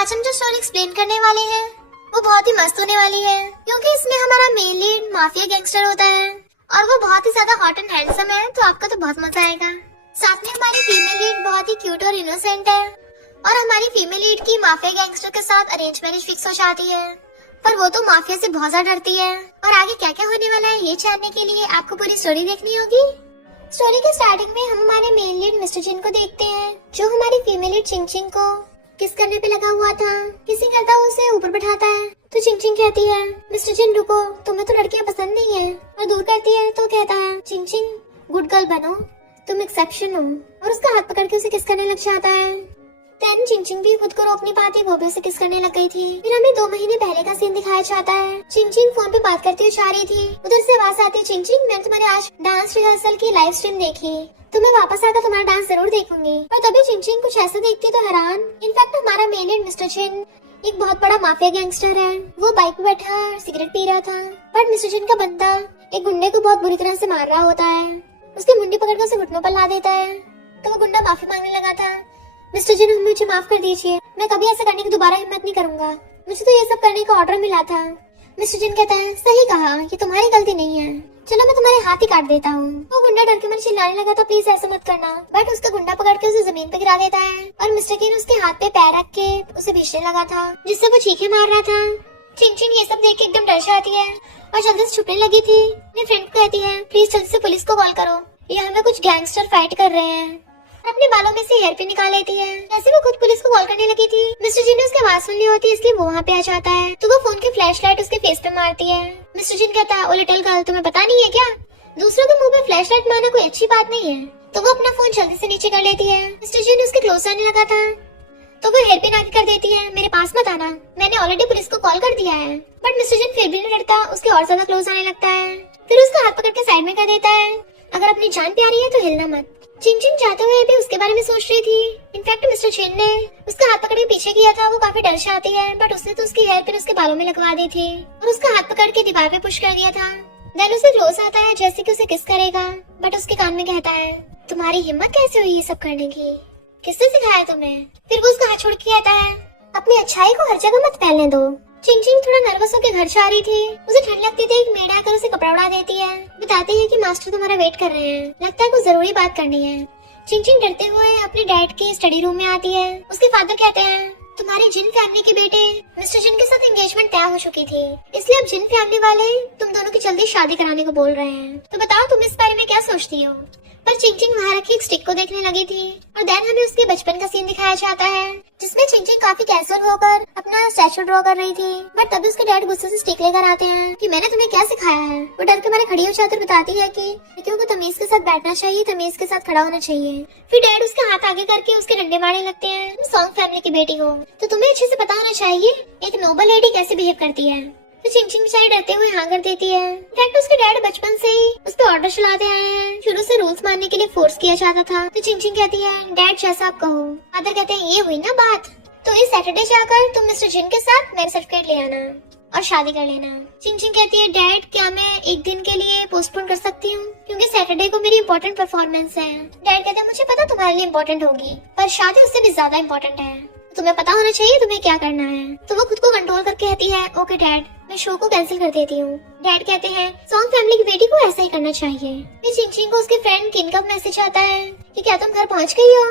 आज हम जो स्टोरी एक्सप्लेन करने वाले हैं वो बहुत ही मस्त होने वाली है, क्योंकि इसमें हमारा मेन लीड माफिया गैंगस्टर होता है और वो बहुत ही ज्यादा हॉट एंड हैंडसम है, तो आपको तो बहुत मजा आएगा। साथ में हमारी फीमेल लीड बहुत ही क्यूट और इनोसेंट है और हमारी फीमेल लीड की माफिया गैंगस्टर के साथ अरेंज मैरिज फिक्स हो जाती है, पर वो तो माफिया से बहुत ज्यादा डरती है। और आगे क्या क्या होने वाला है ये जानने के लिए आपको पूरी स्टोरी देखनी होगी। स्टोरी के स्टार्टिंग में हम हमारे मेन लीड मिस्टर जिन को देखते हैं, जो हमारी फीमेल लीड चिंग चिंग को किस करने पे लगा हुआ था। किसिंग करता हुआ उसे ऊपर बैठाता है तो चिंग चिंग कहती है, मिस्टर जिन रुको, तुम्हें तो लड़कियां पसंद नहीं है। और दूर करती है तो कहता है, चिंग चिंग गुड गर्ल बनो, तुम एक्सेप्शन हो। और उसका हाथ पकड़ के उसे किस करने लग जाता है। देन चिंग चिंग भी खुद को रोक नहीं पाती, वो भी उसे किस करने लग गई थी। फिर हमें 2 महीने पहले का सीन दिखाया जाता है। चिंग चिंग फोन पे बात करती हुई जा रही थी, उधर से आवाज आती है, चिंग चिंग मैंने तुम्हारे आज डांस रिहर्सल की लाइव स्ट्रीम देखी, तो मैं वापस आकर तुम्हारा डांस जरूर देखूंगी। और तभी चिंग चिंग कुछ ऐसा देखती तो हैरान। इनफैक्ट हमारा मेन लीड मिस्टर जिन एक बहुत बड़ा माफिया गैंगस्टर है। वो बाइक पे बैठा सिगरेट पी रहा था, बट मिस्टर जिन का बंदा एक गुंडे को बहुत बुरी तरह से मार रहा होता है। उसकी मुंडी पकड़कर उसे घुटनों पर ला देता है, तो वो गुंडा माफी मांगने लगा था, मिस्टर जिन मुझे माफ कर दीजिए, मैं कभी ऐसा करने की दोबारा हिम्मत नहीं करूंगा, मुझे तो ये सब करने का ऑर्डर मिला था। मिस्टर जिन कहता है, सही कहा, ये तुम्हारी गलती नहीं है, चलो मैं तुम्हारे हाथ ही काट देता हूँ। वो गुंडा डर के मन चिल्लाने लगा था, प्लीज ऐसा मत करना, बट उसका गुंडा पकड़ के उसे जमीन पे गिरा देता है और मिस्टर जिन उसके हाथ पे पैर रख के उसे पीछने लगा था, जिससे वो चीखे मार रहा था। चिंग चिंग ये सब देख के एकदम डर जाती है और जल्दी से छुपने लगी थी। अपने फ्रेंड को कहती है, प्लीज जल्दी से पुलिस को कॉल करो, यहाँ में कुछ गैंगस्टर फाइट कर रहे हैं। अपने बालों में से हेयर पिन निकाल लेती है। जैसे वो खुद पुलिस को कॉल करने लगी थी, मिस्टर जिन ने उसकी आवाज सुन ली होती है, इसलिए वो वहाँ पे आ जाता है, तो वो फोन की फ्लैश लाइट उसके फेस पे मारती है। मिस्टर जिन कहता है, ओ लिटिल गर्ल, तुम्हें पता नहीं है क्या, दूसरों के मुंह पे फ्लैश लाइट मारना कोई अच्छी बात नहीं है। तो वो अपना फोन जल्दी से नीचे कर लेती है। मिस्टर जिन उसके क्लोज आने लगा था, तो वो हेयर पिन आगे कर देती है, मेरे पास मत आना, मैंने ऑलरेडी पुलिस को कॉल कर दिया है। बट मिस्टर जिन फिर भी नहीं डरता, उसके और ज्यादा क्लोज आने लगता है। फिर उसका हाथ पकड़ के साइड में कर देता है, अगर अपनी जान प्यारी है तो हिलना मत। चिंग चिंग जाते हुए भी उसके बारे में सोच रही थी। इनफैक्ट मिस्टर जिन ने उसका हाथ पकड़ के पीछे किया था, वो काफी डर जाती है, बट उसने तो उसकी हेयर पिन उसके बालों में लगवा दी थी और उसका हाथ पकड़ के दीवार पे पुश कर दिया था। देन उसे क्लोज आता है जैसे कि उसे किस करेगा, बट उसके कान में कहता है, तुम्हारी हिम्मत कैसे हुई ये सब करने की, किसने सिखाया तुम्हें। फिर वो उसका हाथ छोड़ के कहता है, अपनी अच्छाई को हर जगह मत फैलने दो। चिंग चिंग थोड़ा नर्वस होकर घर जा रही थी, उसे ठंड लगती थी। एक मेड आकर उसे कपड़ा उड़ा देती है, बताती है कि मास्टर तुम्हारा वेट कर रहे हैं, लगता है कुछ जरूरी बात करनी है। चिंग चिंग डरते हुए अपने डैड के स्टडी रूम में आती है। उसके फादर कहते हैं, तुम्हारी जिन फैमिली के बेटे मिस्टर जिन के साथ एंगेजमेंट तय हो चुकी थी, इसलिए अब जिन फैमिली वाले तुम दोनों की जल्दी शादी कराने को बोल रहे हैं, तो बताओ तुम इस बारे में क्या सोचती हो। पर चिंग चिंग वहाँ रखी एक स्टिक को देखने लगी थी और देन हमें उसके बचपन का सीन दिखाया जाता है, जिसमें चिंग चिंग काफी कैजुअल होकर अपना स्टैचू ड्रॉ कर रही थी। बट तभी उसके डैड गुस्से से स्टिक लेकर आते हैं कि मैंने तुम्हें क्या सिखाया है। वो डर के मारे खड़ी हो जाकर बताती है कि लड़कियों को तमीज के साथ बैठना चाहिए, तमीज के साथ खड़ा होना चाहिए। फिर डैड उसके हाथ आगे करके उसके डंडे मारने लगते हैं, तुम सॉन्ग फैमिली की बेटी हो तो तुम्हें अच्छे से पता होना चाहिए एक नोबल लेडी कैसे बिहेव करती है। तो चिंग चिंग बेचारी डरते हुए हाँ कर देती है। इनफैक्ट उसके डैड बचपन से ही उस पर ऑर्डर चलाते आए हैं, शुरू से रूल्स मानने के लिए फोर्स किया जाता था। तो चिंग चिंग कहती है, डैड जैसा आप कहो। फादर कहते हैं, ये हुई ना बात, तो इस सैटरडे जाकर तुम मिस्टर जिन के साथ मैरिज सर्टिफिकेट ले आना और शादी कर लेना। चिंग चिंग कहती है, डैड क्या मैं एक दिन के लिए पोस्टपोन कर सकती हूँ, क्योंकि सैटरडे को मेरी इंपॉर्टेंट परफॉर्मेंस है। डैड कहते हैं, मुझे पता तुम्हारे लिए इंपॉर्टेंट होगी, पर शादी उससे भी ज्यादा इंपॉर्टेंट है, तुम्हें पता होना चाहिए तुम्हें क्या करना है। तो वो खुद को कंट्रोल करके कहती है, ओके डैड, मैं शो को कैंसिल कर देती हूँ। डैड कहते हैं, सॉन्ग फैमिली की बेटी को ऐसा ही करना चाहिए। फिर चिंग चिंग को उसके फ्रेंड किन का मैसेज आता है कि क्या तुम घर पहुँच गई हो।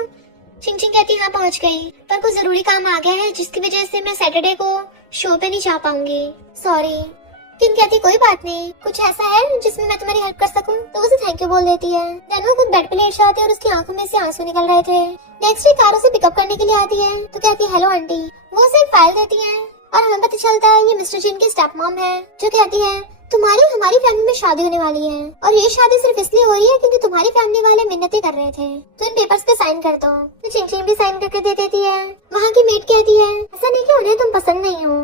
चिंग चिंग कहती है, हाँ पहुँच गई, पर कुछ जरूरी काम आ गया है जिसकी वजह से मैं सैटरडे को शो पे नहीं जा पाऊंगी, सॉरी। किन कहती, कोई बात नहीं, कुछ ऐसा है जिसमें मैं तुम्हारी हेल्प कर सकूं। तो उसे थैंक यू बोल देती है। देन वो खुद बेड पे लेट जाती है और उसकी आंखों में से आंसू निकल रहे थे। नेक्स्ट डे कार उसे पिकअप करने के लिए आती है, तो कहती है, हेलो आंटी। वो उसे एक फाइल देती है और हमें पता चलता है ये मिस्टर जिन की स्टेप मॉम है, जो कहती है, तुम्हारी हमारी फैमिली में शादी होने वाली है और ये शादी सिर्फ इसलिए हो रही है क्योंकि तुम्हारी फैमिली वाले मिन्नतें कर रहे थे, तो इन पेपर्स पे साइन कर दो। तो चिंग चिंग भी साइन करके दे देती है। वहाँ की मेड कहती है, ऐसा नहीं कि उन्हें तुम पसंद नहीं हो,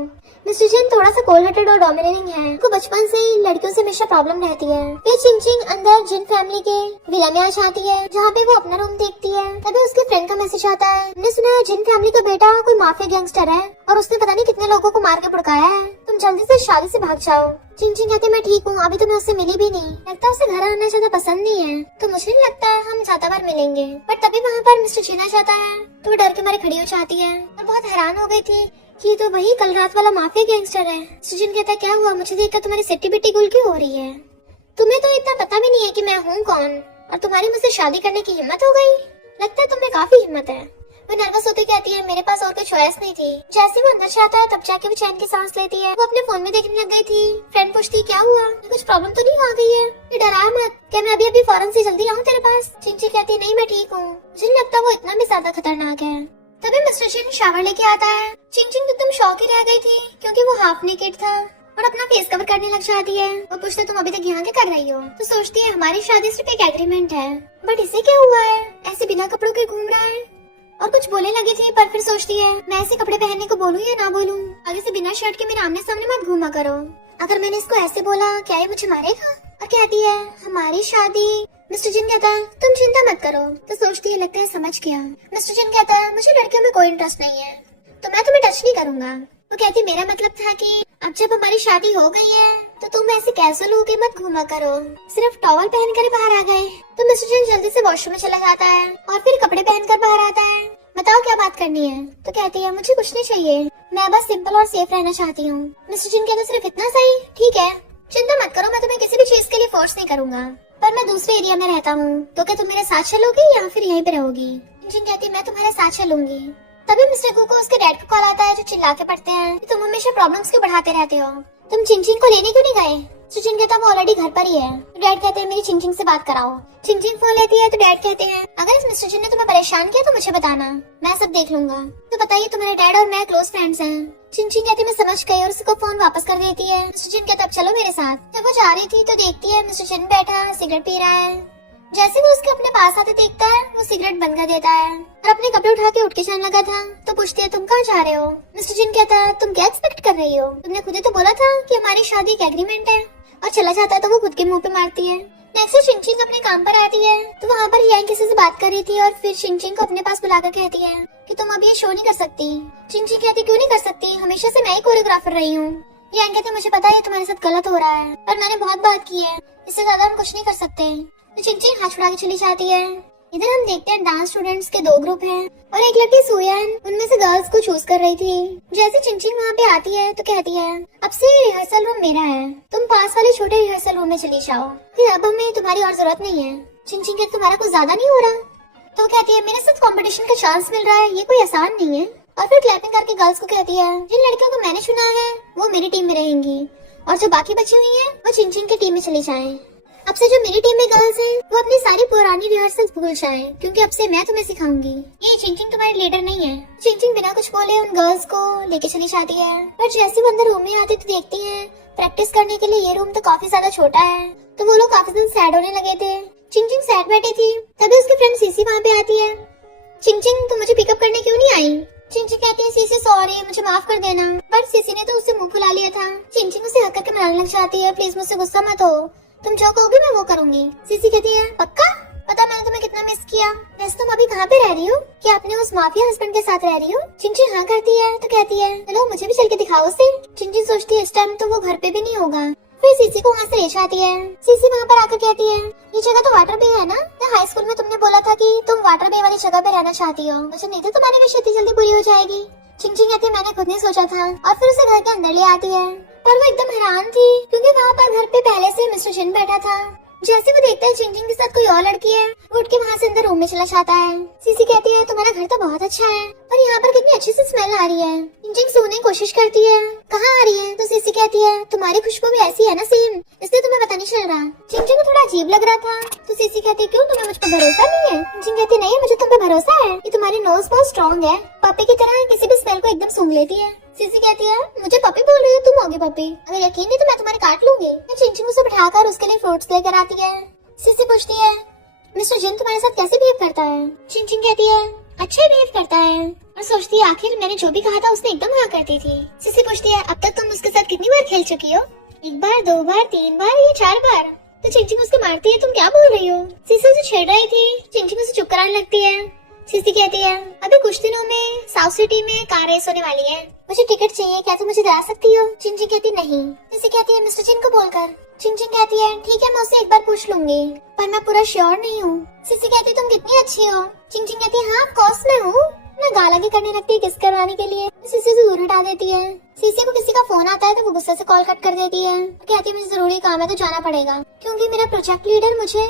मिस्टर जिन थोड़ा सा कोल्ड हार्टेड और डोमिनेटिंग है। उनको बचपन से ही लड़कियों से हमेशा प्रॉब्लम रहती है। फिर चिंग चिंग अंदर जिन फैमिली के विला में आ जाती है, जहाँ पे वो अपना रूम देखती है। तभी उसके फ्रेंड का मैसेज आता है, हमने सुना है जिन फैमिली का बेटा कोई माफिया गैंगस्टर है और उसने पता नहीं कितने लोगों को मार के भड़काया है। तुम जल्दी से शादी से भाग जाओ। चिंग चिंग कहती मैं ठीक हूँ, अभी तो मैं उससे मिली भी नहीं। लगता है उसे घर आना ज्यादा पसंद नहीं है, तो मुझे नहीं लगता है हम ज्यादा बार मिलेंगे। पर तभी वहाँ पर मिस्टर जिन आ जाता है, तो वो डर के मारे खड़ी हो जाती है और बहुत हैरान हो गई थी कि ये तो वही कल रात वाला माफिया गैंगस्टर है। सुजन कहता है क्या हुआ, मुझे देखकर तुम्हारी सिट्टी बिट्टी गुल क्यों हो रही है? तुम्हें तो इतना पता भी नहीं है कि मैं हूँ कौन, और तुम्हारी मुझसे शादी करने की हिम्मत हो गई। लगता है तुम्हें काफी हिम्मत है। वो नर्वस होती कहती है मेरे पास और कोई चॉइस नहीं थी। जैसे वो अंदर जाता है तब जाके वो चैन की सांस लेती है। वो अपने फोन में देखने लग गई थी। फ्रेंड पूछती क्या हुआ, कुछ प्रॉब्लम तो नहीं आ गई है? ये डरा मत, क्या मैं अभी फौरन से जल्दी आऊँ तेरे पास? चिंची कहती है नहीं मैं ठीक हूँ। मुझे नहीं लगता वो इतना भी ज्यादा खतरनाक है। तभी मिस्टर जिन शावर लेके आता है। चिंग चिंग एकदम शॉक ही रह गई थी क्योंकि वो हाफ नेकेड था और अपना फेस कवर करने लग जाती है। वो पूछते तुम अभी तक यहाँ क्या कर रही हो? तो सोचती है हमारी शादी सिर्फ एक एग्रीमेंट है, बट इसे क्या हुआ है, ऐसे बिना कपड़ों के घूम रहा है। और कुछ बोलने लगी थी पर फिर सोचती है मैं ऐसे कपड़े पहनने को बोलूँ या ना बोलूँ। आगे से बिना शर्ट के मेरे आमने सामने मत घूमा करो। अगर मैंने इसको ऐसे बोला क्या ये मुझे मारेगा? और कहती है हमारी शादी। मिस्टर जिन कहता है तुम चिंता मत करो। तो सोचती है लगता है समझ गया। मिस्टर जिन कहता है मुझे लड़कियों में कोई इंटरेस्ट नहीं है, तो मैं तुम्हें टच नहीं करूंगा। वो कहती मेरा मतलब था कि अब जब हमारी शादी हो गई है तो तुम ऐसे कैजुअल होके मत घूमा करो। सिर्फ टॉवल पहन कर बाहर आ गए। तो मिस्टर जिन जल्दी से वॉशरूम में चला जाता है और फिर कपड़े पहनकर बाहर आता है। बताओ क्या बात करनी है? तो कहती है मुझे कुछ नहीं चाहिए, मैं बस सिंपल और सेफ रहना चाहती हूँ। मिस्टर जिन कहते सिर्फ इतना सही? ठीक है, चिंता मत करो, मैं तुम्हें किसी भी चीज के लिए फोर्स नहीं करूंगा, पर मैं दूसरे एरिया में रहता हूँ, तो क्या तुम मेरे साथ चलोगी या फिर यहीं पे रहोगी? जिन कहती मैं तुम्हारे साथ चलूंगी। तभी मिस्टर गु को उसके डैड का कॉल आता है जो चिल्ला के पड़ते हैं तुम हमेशा प्रॉब्लम्स क्यों बढ़ाते रहते हो, तुम चिंचिंग को लेने क्यों नहीं गए? सुचिन कहता वो ऑलरेडी घर पर ही है। तो डैड कहते हैं मेरी चिंचिंग से बात कराओ। चिंचिंग फोन लेती है तो डैड कहते हैं अगर इस मिस्टर जिन ने तुम्हें परेशान किया तो मुझे बताना, मैं सब देख लूंगा। तो बताइए तुम्हारे डैड और मैं क्लोज फ्रेंड्स हैं। चिंचिंग कहती मैं समझ गई और उसको फोन वापस कर देती है। मिस्टर जिन कहता अब चलो मेरे साथ। जब वो जा रही थी तो देखती है मिस्टर जिन बैठा सिगरेट पी रहा है। जैसे वो उसके अपने पास आते देखता है वो सिगरेट बंद कर देता है और अपने कपड़े उठा के उठ के जाने लगा था। तो पूछती है तुम कहाँ जा रहे हो? मिस्टर जिन कहता है तुम क्या एक्सपेक्ट कर रही हो, तुमने खुद ही तो बोला था कि हमारी शादी एक एग्रीमेंट है। और चला जाता है तो वो खुद के मुंह पे मारती है। नेक्स्ट चिंचिंग अपने काम पर आती है तो वहाँ पर यांग किसी से बात कर रही थी और फिर चिंचिंग को अपने पास बुलाकर कहती है कि तुम अब ये शो नहीं कर सकती। चिंचिंग कहती क्यों नहीं कर सकती, हमेशा से मैं ही कोरियोग्राफर रही हूँ। यांग कहते मुझे पता है तुम्हारे साथ गलत हो रहा है पर मैंने बहुत बात की है, इससे ज्यादा हम कुछ नहीं कर सकते। तो चिंचिंग हाथ छुड़ा के चली जाती है। इधर हम देखते हैं डांस स्टूडेंट्स के 2 ग्रुप हैं और एक लड़की सुयान उनमें से गर्ल्स को चूज कर रही थी। जैसे चिंचिंग वहाँ पे आती है तो कहती है अब से ये रिहर्सल रूम मेरा है, तुम पास वाले छोटे रिहर्सल रूम में चली जाओ, फिर अब हमें तुम्हारी और जरूरत नहीं है। चिंचिंग कहती तुम्हारा कुछ ज्यादा नहीं हो रहा? तो कहती है मेरे साथ कंपटीशन का चांस मिल रहा है, ये कोई आसान नहीं है। और फिर क्लैपिंग करके गर्ल्स को कहती है जिन लड़कियों को मैंने चुना है वो मेरी टीम में रहेंगी और जो बाकी बची हुई है वो चिंचिंग की टीम में चली जाए। अब से जो मेरी टीम में गर्ल्स हैं वो अपनी सारी पुरानी रिहर्सल्स भूल जाएं क्योंकि अब से मैं तुम्हें सिखाऊंगी। ये चिंचिंग तुम्हारी लीडर नहीं है। चिंचिंग बिना कुछ बोले उन गर्ल्स को लेके चली जाती है पर जैसे वो अंदर रूम में आती तो देखती है प्रैक्टिस करने के लिए ये रूम तो काफी ज्यादा छोटा है। तो वो लोग काफी दिन सैड होने लगे थे। चिंचिंग सैड बैठी थी तभी उसकी फ्रेंड सीसी वहाँ पे आती है। चिंचिंग तुम मुझे पिकअप करने क्यों नहीं आई? चिंचिंग कहती है सीसी सॉरी मुझे माफ कर देना, पर सीसी ने तो उससे मुंह फुला लिया था। चिंचिंग उसे हक करके मनाने लग जाती है प्लीज मुझसे गुस्सा मत हो, तुम जो कहोगे मैं वो करूंगी। सीसी कहती है पक्का? पता मैंने तुम्हें कितना मिस किया। वैसे तुम अभी कहाँ पे रह रही हो, क्या अपने उस माफिया हस्बैंड के साथ रह रही हो? चिंचिंग हाँ करती है तो कहती है चलो मुझे भी चल के दिखाओ उसे। चिंचिंग सोचती है इस टाइम तो वो घर पे भी नहीं होगा, फिर सीसी को वहाँ से ले जाती है। सीसी वहाँ पर आकर कहती है ये जगह तो वाटर बे है ना, हाई स्कूल में तुमने बोला था कि तुम वाटर बे वाली जगह पे रहना चाहती हो, मुझे नहीं तो तुम्हारी विश इतनी जल्दी पूरी हो जाएगी। चिंचिंग कहती है मैंने खुद नहीं सोचा था और फिर उसे घर के अंदर ले आती है। पर वो एकदम हैरान थी क्योंकि वहाँ पर घर पे पहले से मिस्टर जिन बैठा था। जैसे वो देखता है चिंचिंग के साथ कोई और लड़की है वो उठ के वहाँ से अंदर रूम में चला जाता है। सीसी कहती है तुम्हारा घर तो बहुत अच्छा है पर यहाँ पर कितनी अच्छी सी स्मेल आ रही है। चिंचिंग सोने की कोशिश करती है कहाँ आ रही है? तो सीसी कहती है तुम्हारी खुशबू भी ऐसी है ना सेम, इसलिए तुम्हें पता नहीं चल रहा। चिंचिंग को थोड़ा अजीब लग रहा था तो सीसी कहती है क्यों तुम्हें मुझ पर भरोसा नहीं है? चिंचिंग कहती नहीं मुझे तुम पे भरोसा है, ये तुम्हारी नोज बहुत स्ट्रॉन्ग है, पपी की तरह किसी भी स्मेल को एकदम सूंघ लेती है। सीसी कहती है मुझे पपी बोल रही हो, तुम होगी पपी, अगर यकीन नहीं तो मैं तुम्हारे काट लूंगी। तो चिंचिंग उसे बिठाकर उसके लिए फ्रूट्स लेकर आती है। सीसी पूछती है मिस्टर जिन तुम्हारे साथ कैसे बिहेव करता है? चिंचिंग कहती है अच्छा बिहेव करता है। और सोचती है आखिर मैंने जो भी कहा था उसने एकदम हाँ करती थी। सीसी पूछती है अब तक तुम उसके साथ कितनी बार खेल चुकी हो? 1 बार, 2 बार, 3 बार या 4 बार। तो चिंचिंग उसको मारती है तुम क्या बोल रही हो? सीसी उसे छेड़ रही थी। चिंचिंग उसे चुप कराने लगती है। सीसी कहती है अभी कुछ दिनों में साउथ सिटी में कार रेस होने वाली है, मुझे टिकट चाहिए, क्या तुम मुझे दिला सकती हो? चिंचिंग कहती नहीं। सीसी कहती है मिस्टर चिन को बोलकर। चिंचिंग कहती है ठीक है मैं उससे एक बार पूछ लूंगी पर मैं पूरा श्योर नहीं हूँ। सीसी कहती है तुम कितनी अच्छी हो। चिंचिंग कहती है हाँ ऑफ कोर्स मैं हूँ। मैं गाल आगे करने लगती है किस करवाने के लिए। सीसी से दूर हटा देती है। सीसी को किसी का फोन आता है तो वो गुस्से से कॉल कट कर देती है। कहती है मुझे जरूरी काम है तो जाना पड़ेगा क्योंकि मेरा प्रोजेक्ट लीडर मुझे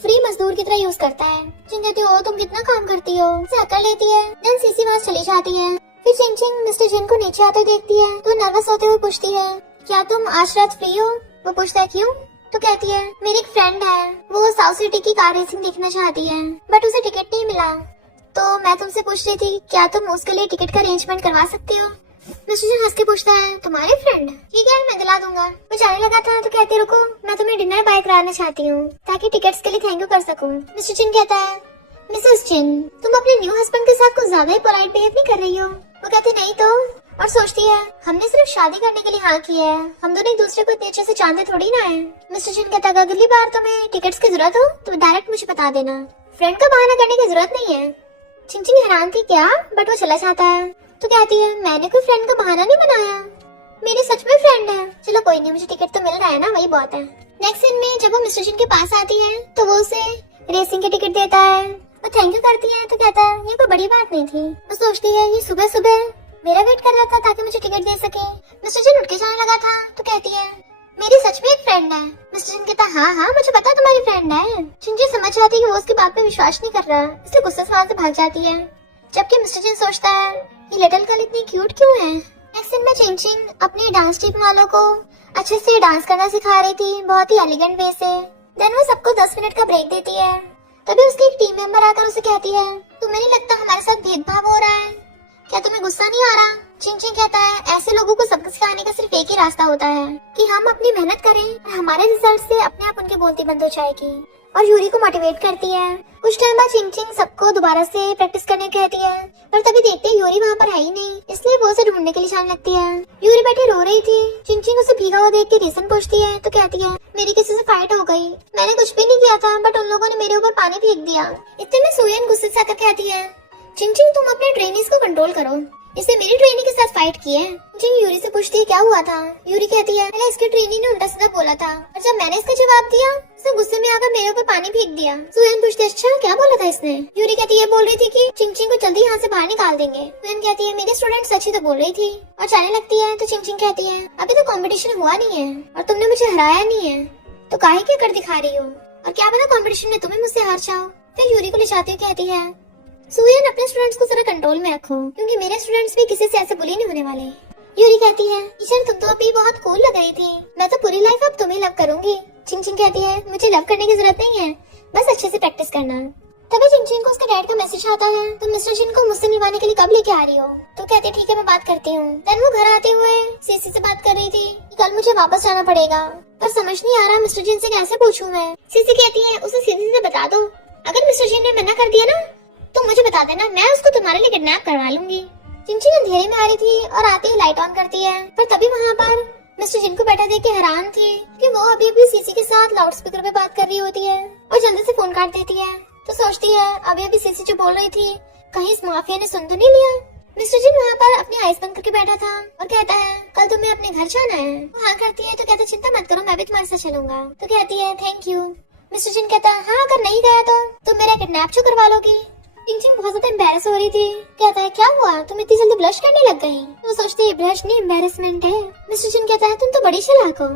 फ्री मजदूर की तरह यूज करता है। चिंचिंग कहती है तुम कितना काम करती हो, उसे अकड़ लेती है। देन सीसी वहाँ चली जाती है। फिर चिंचिंग मिस्टर जिन को नीचे आते देखती है तो नर्वस होते हुए पूछती है क्या तुम आज रात फ्री हो? वो पूछता है क्यों? तो कहती है मेरी एक फ्रेंड है, वो साउथ सिटी की कार रेसिंग देखना चाहती है बट उसे टिकट नहीं मिला, तो मैं तुमसे पूछ रही थी क्या तुम उसके लिए टिकट का अरेंजमेंट करवा सकते हो? मिस्टर जिन हंस के पूछता है तुम्हारी फ्रेंड? ठीक है मैं दिला दूंगा। वो जाने लगा था तो कहती रुको मैं तुम्हें डिनर बाय कराना चाहती हूँ ताकि टिकट्स के लिए थैंक यू कर सकूं। मिस्टर जिन कहता है मिसेस जिन तुम अपने न्यू हस्बैंड के साथ कुछ ज्यादा ही पोलाइट बिहेव नहीं कर रही हो। वो कहती नहीं तो, और सोचती है हमने सिर्फ शादी करने के लिए हाँ किया है, हम दोनों एक दूसरे को इतने अच्छे से जानते थोड़ी ना है। मिस्टर जिन कहता है अगली बार तुम्हें टिकट्स की जरूरत हो तो डायरेक्ट मुझे बता देना, फ्रेंड का बहाना करने की जरूरत नहीं है। चिंचिंग हैरान थी क्या, बट वो चला जाता है। तो कहती है मैंने कोई फ्रेंड का बहाना नहीं बनाया, मेरी सच में फ्रेंड है। चलो कोई नहीं, मुझे टिकट तो मिल रहा है ना, वही बहुत है। नेक्स्ट सीन में जब वो मिस्टर जिन के पास आती है तो वो उसे रेसिंग के टिकट देता है और थैंक यू करती है। तो कहता है ये कोई बड़ी बात नहीं थी। वो सोचती है ये सुबह सुबह मेरा वेट कर रहा था ताकि मुझे टिकट दे सके। मिस्टर जिन उठ के जाने लगा था तो कहती है मेरी सच में एक फ्रेंड है। मिस्टर जिन कहता हाँ हाँ मुझे पता तुम्हारी फ्रेंड है। चिंचिंग समझ जाती है कि वो उसकी बात पे विश्वास नहीं कर रहा, इसलिए गुस्से से वहाँ से भाग जाती है। जबकि मिस्टर जिन सोचता है ये लिटिल गर्ल इतनी क्यूट क्यों है। नेक्स्ट सीन में चिंचिंग अपने डांस टीम वालों को अच्छे से डांस करना सिखा रही थी, बहुत ही एलिगेंट वे से। देन वो सबको 10 मिनट का ब्रेक देती है। तभी उसकी एक टीम मेंबर आकर उसे कहती है तुम्हें नहीं लगता हमारे साथ भेदभाव हो रहा है, क्या तुम्हें गुस्सा नहीं आ रहा? चिंचिंग कहता है ऐसे लोगों को सबक सिखाने का सिर्फ एक ही रास्ता होता है कि हम अपनी मेहनत करें और हमारे रिजल्ट से अपने आप उनकी बोलती बंद हो जाएगी। और यूरी को मोटिवेट करती है। कुछ टाइम बाद चिंचिंग सबको दोबारा से प्रैक्टिस करने कहती है, पर तभी देखते हैं यूरी वहाँ पर है ही नहीं, इसलिए वो उसे ढूंढने के लिए जाने लगती है। यूरी बैठी रो रही थी। चिंचिंग उसे भीगा हुआ देख के रीजन पूछती है तो कहती है मेरी किसी से फाइट हो गई, मैंने कुछ भी नहीं किया था बट उन लोगों ने मेरे ऊपर पानी फेंक दिया। इतने में सुयन गुस्से से आकर कहती है चिंचिंग तुम अपने ट्रेनीज को कंट्रोल करो, इसने मेरी ट्रेनी के साथ फाइट की है। चिंचिंग यूरी से पूछती है क्या हुआ था। यूरी कहती है पहले इसके ट्रेनी ने उल्टा सीधा बोला था और जब मैंने इसका जवाब दिया इसने गुस्से में आकर मेरे ऊपर पानी फेंक दिया। सुयन पूछती है अच्छा क्या बोला था इसने। यूरी कहती है बोल रही थी कि चिंचिंग को जल्दी यहाँ से बाहर निकाल देंगे। सुयन कहती है मेरी स्टूडेंट सच ही तो बोल रही थी, और जाने लगती है। तो चिंचिंग कहती है अभी तो कॉम्पिटिशन हुआ नहीं है और तुमने मुझे हराया नहीं है तो काहे क्या कर दिखा रही हो, और क्या पता कॉम्पिटिशन में तुम्हें मुझसे हार जाओ। फिर यूरी को ले जाती हुई कहती है सुयन अपने स्टूडेंट्स को जरा कंट्रोल में रखो क्योंकि मेरे स्टूडेंट्स भी किसी से ऐसे बुली नहीं होने वाले। यूरी कहती है टीचर तुम तो अभी बहुत कूल लग रही थी, मैं तो पूरी लाइफ अब तुम्हें लव करूंगी। चिंचिंग कहती है मुझे लव करने की जरूरत नहीं है, बस अच्छे से प्रैक्टिस करना। तभी चिंचिंग को उसके डैड का मैसेज आता है तो मिस्टर जिन को मुझसे मिलवाने के लिए कब लेके आ रही हो। तो कहती है ठीक है मैं बात करती हूँ। देन वो घर आते हुए सीसी से बात कर रही थी कि कल मुझे वापस जाना पड़ेगा, पर समझ नहीं आ रहा मिस्टर जिन से कैसे पूछूं मैं। सीसी कहती है उसे सीधी से बता दो, अगर मिस्टर जिन ने मना कर दिया ना तो मुझे बता देना, मैं उसको तुम्हारे लिए किडनैप करवा लूंगी। चिंचिंग अंधेरे में आ रही थी और आते ही लाइट ऑन करती है, पर तभी वहाँ पर मिस्टर जिन को बैठा देख के हैरान थी कि वो अभी भी सीसी के साथ लाउड स्पीकर पे बात कर रही होती है और जल्दी से फोन काट देती है। तो सोचती है अभी सीसी जो बोल रही थी कहीं इस माफिया ने सुन तो नहीं लिया। मिस्टर जिन वहाँ पर अपनी आइस बंद करके बैठा था और कहता है कल तुम्हें अपने घर जाना है। वो हाँ करती है तो कहता चिंता मत करो मैं भी तुम्हारे साथ चलूंगा। तो कहती है थैंक यू। मिस्टर जिन कहता हाँ अगर नहीं गया तो तुम मेरा किडनैप जो करवा लोगी। चिंचिंग बहुत ज्यादा एम्बैरस हो रही थी। कहता है क्या हुआ तुम इतनी जल्दी ब्लश करने लग गई। तो सोचती है ब्लश नहीं एम्बैरसमेंट है। मिस्टर जिन कहता है तुम तो बड़ी चालाक हो,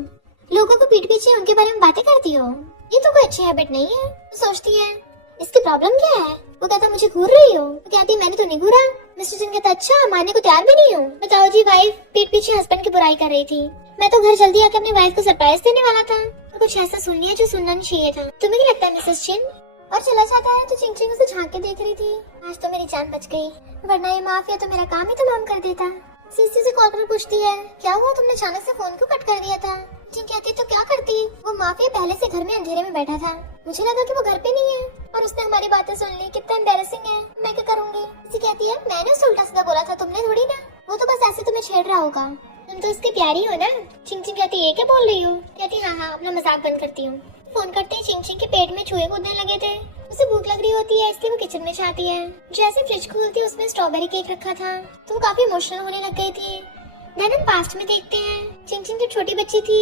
लोगों को पीठ पीछे उनके बारे में बातें करती हो, ये तो कोई अच्छी हैबिट नहीं है। तो सोचती है इसकी प्रॉब्लम क्या है। वो कहता मुझे घूर रही हो। तो कहती है मैंने तो नहीं घूरा। मिस्टर जिन कहता अच्छा मानने को तैयार भी नहीं हूँ। बताओ जी वाइफ पीठ पीछे हस्बैंड की बुराई कर रही थी, मैं तो घर जल्दी आकर अपनी वाइफ को सरप्राइज देने वाला था, तो कुछ ऐसा सुन लिया जो सुनना नहीं चाहिए था। तुम्हें क्या लगता है मिसेस जिन। और चला जाता है। तो चिंचिंग उसे झांक के देख रही थी, आज तो मेरी जान बच गई, वरना ये माफिया तो मेरा काम ही तमाम कर देता। सीसी से कॉल कर पूछती है क्या हुआ तुमने अचानक से फोन क्यों कट कर दिया था। चिंचिंग कहती तो क्या करती, वो माफिया पहले से घर में अंधेरे में बैठा था, मुझे लगा कि वो घर पे नहीं है और उसने हमारी बातें सुन ली। कितना एम्बैरेसिंग है, मैं क्या करूंगी। इसी कहती है मैंने उसे उल्टा सीधा बोला था, तुमने थोड़ी ना, वो तो बस ऐसे तुम्हें छेड़ रहा होगा, तुम तो उसकी प्यारी हो ना। चिंचिंग कहती ये क्या बोल रही हो। कहती हाँ अपना मजाक बंद करती हूँ। फोन करते ही चिंचिंग के पेट में चूहे कूदने लगे थे। उसे भूख लग रही होती है इसलिए वो किचन में जाती है। जैसे फ्रिज खोलती है उसमें स्ट्रॉबेरी केक रखा था तो वो काफी इमोशनल होने लग गई थी। देन हम पास्ट में देखते हैं, चिंचिंग जब छोटी बच्ची थी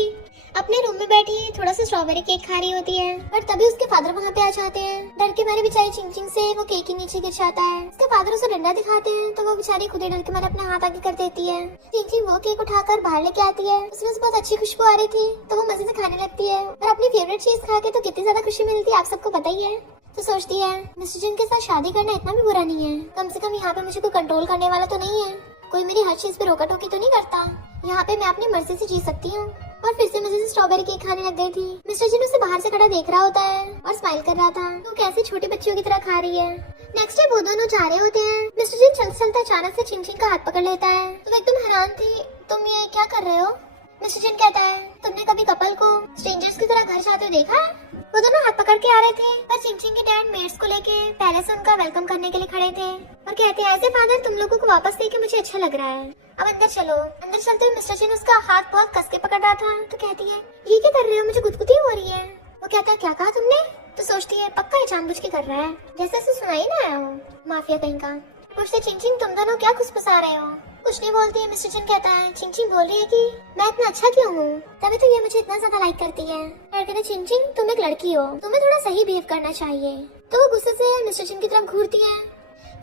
अपने रूम में बैठी थोड़ा सा स्ट्रॉबेरी केक खा रही होती है और तभी उसके फादर वहाँ पे आ जाते हैं। डर के मारे बेचारी चिंचिंग से वो केक ही नीचे गिर जाता है। उसके फादर उसे डंडा दिखाते हैं तो वो बेचारी खुद ही डर के मारे अपना हाथ आगे कर देती है। चिंचिंग वो केक उठाकर बाहर लेके आती है, उसमें से बहुत अच्छी खुशबू आ रही थी तो वो मजे से खाने लगती है और अपनी फेवरेट चीज खा के तो कितनी ज्यादा खुशी मिलती है आप सबको पता ही है। तो सोचती है मिस्टर जिन के साथ शादी करना इतना भी बुरा नहीं है, कम से कम यहाँ पे मुझे कोई कंट्रोल करने वाला तो नहीं है, कोई मेरी हर चीज पे रोका टोकी तो नहीं करता, यहाँ पे मैं अपनी मर्जी से जी सकती हूँ। और फिर से मजे से स्ट्रॉबेरी केक खाने लग गई थी। मिस्टर जिन उसे बाहर से खड़ा देख रहा होता है और स्माइल कर रहा था, तो कैसे छोटी बच्चियों की तरह खा रही है। नेक्स्ट डे वो दोनों जा रहे होते हैं। मिस्टर जिन चलते चलते अचानक से चिंचिंग का हाथ पकड़ लेता है तो वो एकदम हैरान थी, तुम ये क्या कर रहे हो। मिस्टर जिन कहता है तुमने कभी कपल को स्ट्रेंजर्स की तरह घर जाते हुए देखा है। वो दोनों हाथ पकड़ के आ रहे थे पर चिंचिंग के डैड मेट्स को लेके पहले से उनका वेलकम करने के लिए खड़े थे और कहते हैं ऐसे फादर तुम लोगों को वापस देके मुझे अच्छा लग रहा है, अब अंदर चलो। अंदर चलते हुए मिस्टर जिन उसका हाथ बहुत कस के पकड़ रहा था तो कहती है ये क्या कर रहे हो, मुझे गुदगुदी हो रही है। वो कहता है क्या कहा तुमने, तो सोचती है पक्का ये जानबूझ के कर रहा है, जैसे ऐसे सुनाई ना आया हो माफिया कहीं का। पूछते चिंचिंग तुम दोनों क्या खुसफुसा रहे हो। कुछ नहीं बोलती है। मिस्टर जिन कहता है चिंचिंग बोल रही है कि मैं इतना अच्छा क्यों हूँ, तभी तो ये मुझे इतना ज्यादा लाइक करती है। कहते हैं चिंचिंग तुम एक लड़की हो, तुम्हें थोड़ा सही बिहेव करना चाहिए। तो वो गुस्से से मिस्टर जिन की तरफ घूरती है।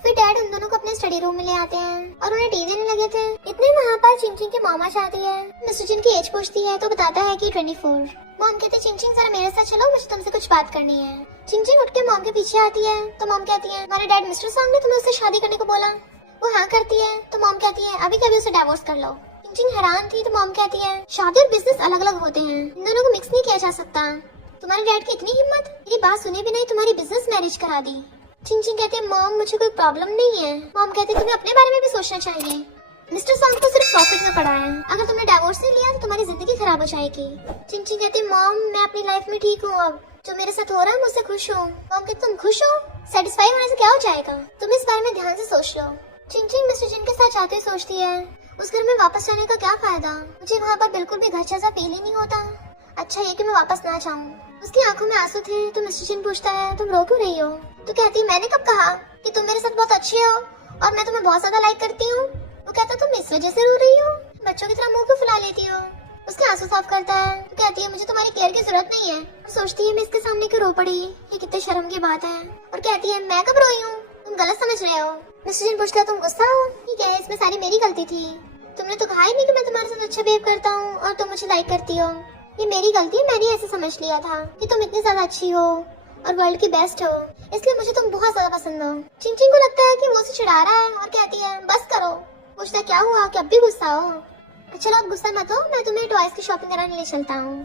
फिर डैड उन दोनों को अपने स्टडी रूम में ले आते हैं और उन्हें टी देने लगे थे। इतने वहाँ पर चिंचिंग की मॉम आ जाती है। मिस्टर जिन की एज पूछती है तो बताता है कि 24। मॉम कहते चिंचिंग जरा मेरे साथ चलो, मुझे तुमसे कुछ बात करनी है। चिंचिंग उठ के मॉम के पीछे आती है तो मॉम कहती है हमारे डैड मिस्टर सॉन्ग ने तुम्हें उससे शादी करने को बोला। वो हाँ करती है तो मॉम कहती है अभी कभी उसे डिवोर्स कर लो। चिंचिंग हैरान थी तो मॉम कहती है शादी और बिजनेस अलग अलग होते हैं, इन दोनों को मिक्स नहीं किया जा सकता। तुम्हारे डैड की इतनी हिम्मत, मेरी बात सुने भी नहीं तुम्हारी बिजनेस मैरिज करा दी। चिंचिंग कहती है मॉम मुझे कोई प्रॉब्लम नहीं है। मॉम कहती है तुम्हें अपने बारे में भी सोचना चाहिए, मिस्टर सॉन्ग को सिर्फ प्रॉफिट में पड़ा है, अगर तुमने डिवोर्स नहीं लिया तो तुम्हारी जिंदगी खराब हो जाएगी। चिंचिंग कहती है मॉम मैं अपनी लाइफ में ठीक हूँ, अब जो मेरे साथ हो रहा है मुझसे खुश हूँ। मॉम कहती तुम खुश हो, सेटिस्फाई होने से क्या हो जाएगा, तुम इस बारे में ध्यान से सोच लो। चिंचिंग मिस्टर जिन के साथ जाते हुए सोचती है उस घर में वापस जाने का क्या फायदा, मुझे वहाँ पर बिल्कुल भी घर जैसा फील ही नहीं होता, अच्छा ये कि मैं वापस ना जाऊँ। उसकी आंखों में आंसू थे तो मिस्टर जिन पूछता है तुम रो क्यों रही हो। तो कहती है मैंने कब कहा कि तुम मेरे साथ बहुत अच्छे हो और मैं तुम्हें बहुत ज्यादा लाइक करती हूँ। वो कहता तुम इस वजह से रो रही हो, बच्चों की तरह मुंह क्यों फुला लेती हो। उसके आंसू साफ करता है तो कहती है मुझे तुम्हारी केयर की जरूरत नहीं है। और सोचती है मैं इसके सामने क्यों रो पड़ी, ये कितने शर्म की बात है। और कहती है मैं कब रोई हूँ, तुम गलत समझ रहे हो। मिस्टर जिन पूछता तुम गुस्सा हो, ठीक है इसमें सारी मेरी गलती थी, तुमने तो कहा ही नहीं कि मैं तुम्हारे साथ अच्छा बिहेव करता हूँ और तुम मुझे लाइक करती हो, ये मेरी गलती है, मैंने ऐसे समझ लिया था कि तुम इतनी ज्यादा अच्छी हो और वर्ल्ड की बेस्ट हो, इसलिए मुझे तुम बहुत ज्यादा पसंद हो। चिंचिंग को लगता है कि वो उसे चिढ़ा रहा है और कहती है बस करो। पूछता क्या हुआ कि अब भी गुस्सा हो। चलो अब गुस्सा मत हो, मैं तुम्हें टॉयज की शॉपिंग कराने ले चलता हूँ।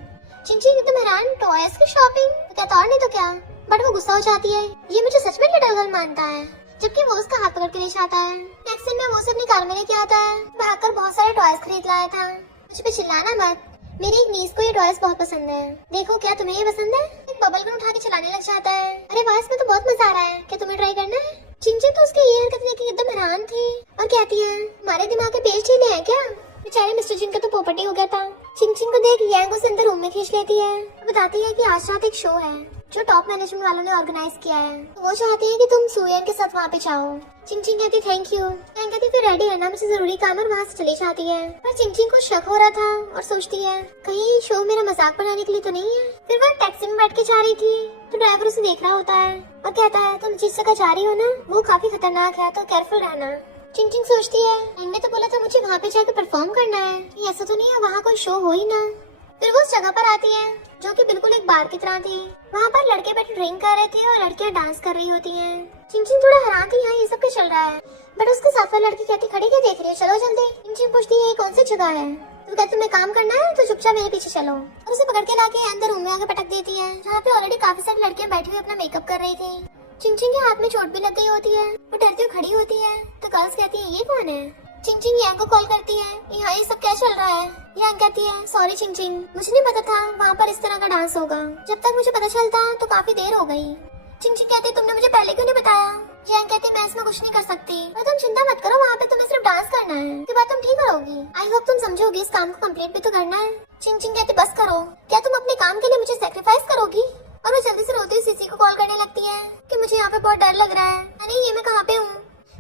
चिंचिंग एकदम हैरान, टॉयज की शॉपिंग, तो कहता और नहीं तो क्या, बट वो गुस्सा हो जाती है, ये मुझे सच में लिटिल गर्ल मानता है, जबकि वो उसका हाथ पकड़ के ले जाता है। नेक्स्ट दिन में वो उसे अपनी कार में लेके आता है, भागकर बहुत सारे टॉयज खरीद लाया था। मुझ पे चिल्लाना मत, मेरी एक नीस को ये टॉयज बहुत पसंद है, देखो क्या तुम्हें ये पसंद है। एक बबल गन उठा के चलाने लग जाता है। अरे वाह इसमें तो बहुत मजा आ रहा है, क्या तुम्हें ट्राई करना है। चिंचिंग तो उसकी ये हरकत देख के एकदम हैरान थी और कहती है हमारे दिमाग के पेज ढीले हैं क्या। बेचारे मिस्टर जिन का तो पोपटी हो गया था। चिंचिंग को देख यांग उसे अंदर रूम में खींच लेती है, बताती है कि आज रात एक शो है जो टॉप मैनेजमेंट वालों ने ऑर्गेनाइज किया है, तो वो चाहती है कि तुम सुयन के साथ वहाँ पे जाओ। चिंचिंग कहती थैंक यू। यांग कहती फिर रेडी है ना, मुझे जरूरी काम है, वहाँ से चली जाती है। पर चिंचिंग को शक हो रहा था और सोचती है कहीं शो मेरा मजाक बनाने के लिए तो नहीं है। फिर वह टैक्सी में बैठ के जा रही थी तो ड्राइवर उसे देख रहा होता है और कहता है तुम जिस जगह जा रही हो ना वो काफी खतरनाक है, तो केयरफुल रहना। चिंचिंग सोचती है इनने तो बोला था मुझे वहाँ पे जाकर परफॉर्म करना है, ये ऐसा तो नहीं है वहाँ कोई शो हो ही ना। फिर वो उस जगह पर आती है जो कि बिल्कुल एक बार की तरह थी। वहाँ पर लड़के बैठे ड्रिंक कर रहे थे और लड़कियाँ डांस कर रही होती हैं। चिंचिंग थोड़ा हैरान थी, यहाँ ये सब क्या चल रहा है, बट उसके साथ वाली लड़की कहती खड़ी क्या देख रही है, चलो जल्दी। चिंचिंग पूछती है कौन सी जगह है, तो कहती तुम्हें काम करना है तो चुपचाप मेरे पीछे चलो। और उसे पकड़ के लाके अंदर रूम में आके पटक देती है जहाँ पे ऑलरेडी काफी सारी लड़कियाँ बैठी हुई अपना मेकअप कर रही थी। चिंचिंग के हाथ में चोट भी लग गई होती है, वो डरती हुई खड़ी होती है तो गर्ल्स कहती है ये कौन है। चिंग चिंग यांग को कॉल करती है, यहाँ ये सब क्या चल रहा है? यांग कहती है, सॉरी चिंग चिंग, मुझे नहीं पता था वहाँ पर इस तरह का डांस होगा। जब तक मुझे पता चलता तो काफी देर हो गई। चिंग चिंग कहती, तुमने मुझे पहले क्यों नहीं बताया? यांग कहती, मैं इसमें कुछ नहीं कर सकती। और तुम चिंता मत करो, वहाँ पे तुम्हें सिर्फ डांस करना है, उसके बाद तुम ठीक करोगी। आई होप तुम समझोगी, इस काम को कंप्लीट भी तो करना है। चिंग चिंग कहती, बस करो, क्या तुम अपने काम के लिए मुझे सेक्रीफाइस करोगी? और वो जल्दी से रोती हुई सीसी को कॉल करने लगती है कि मुझे यहाँ पे बहुत डर लग रहा है। अरे ये मैं कहाँ पे हूँ?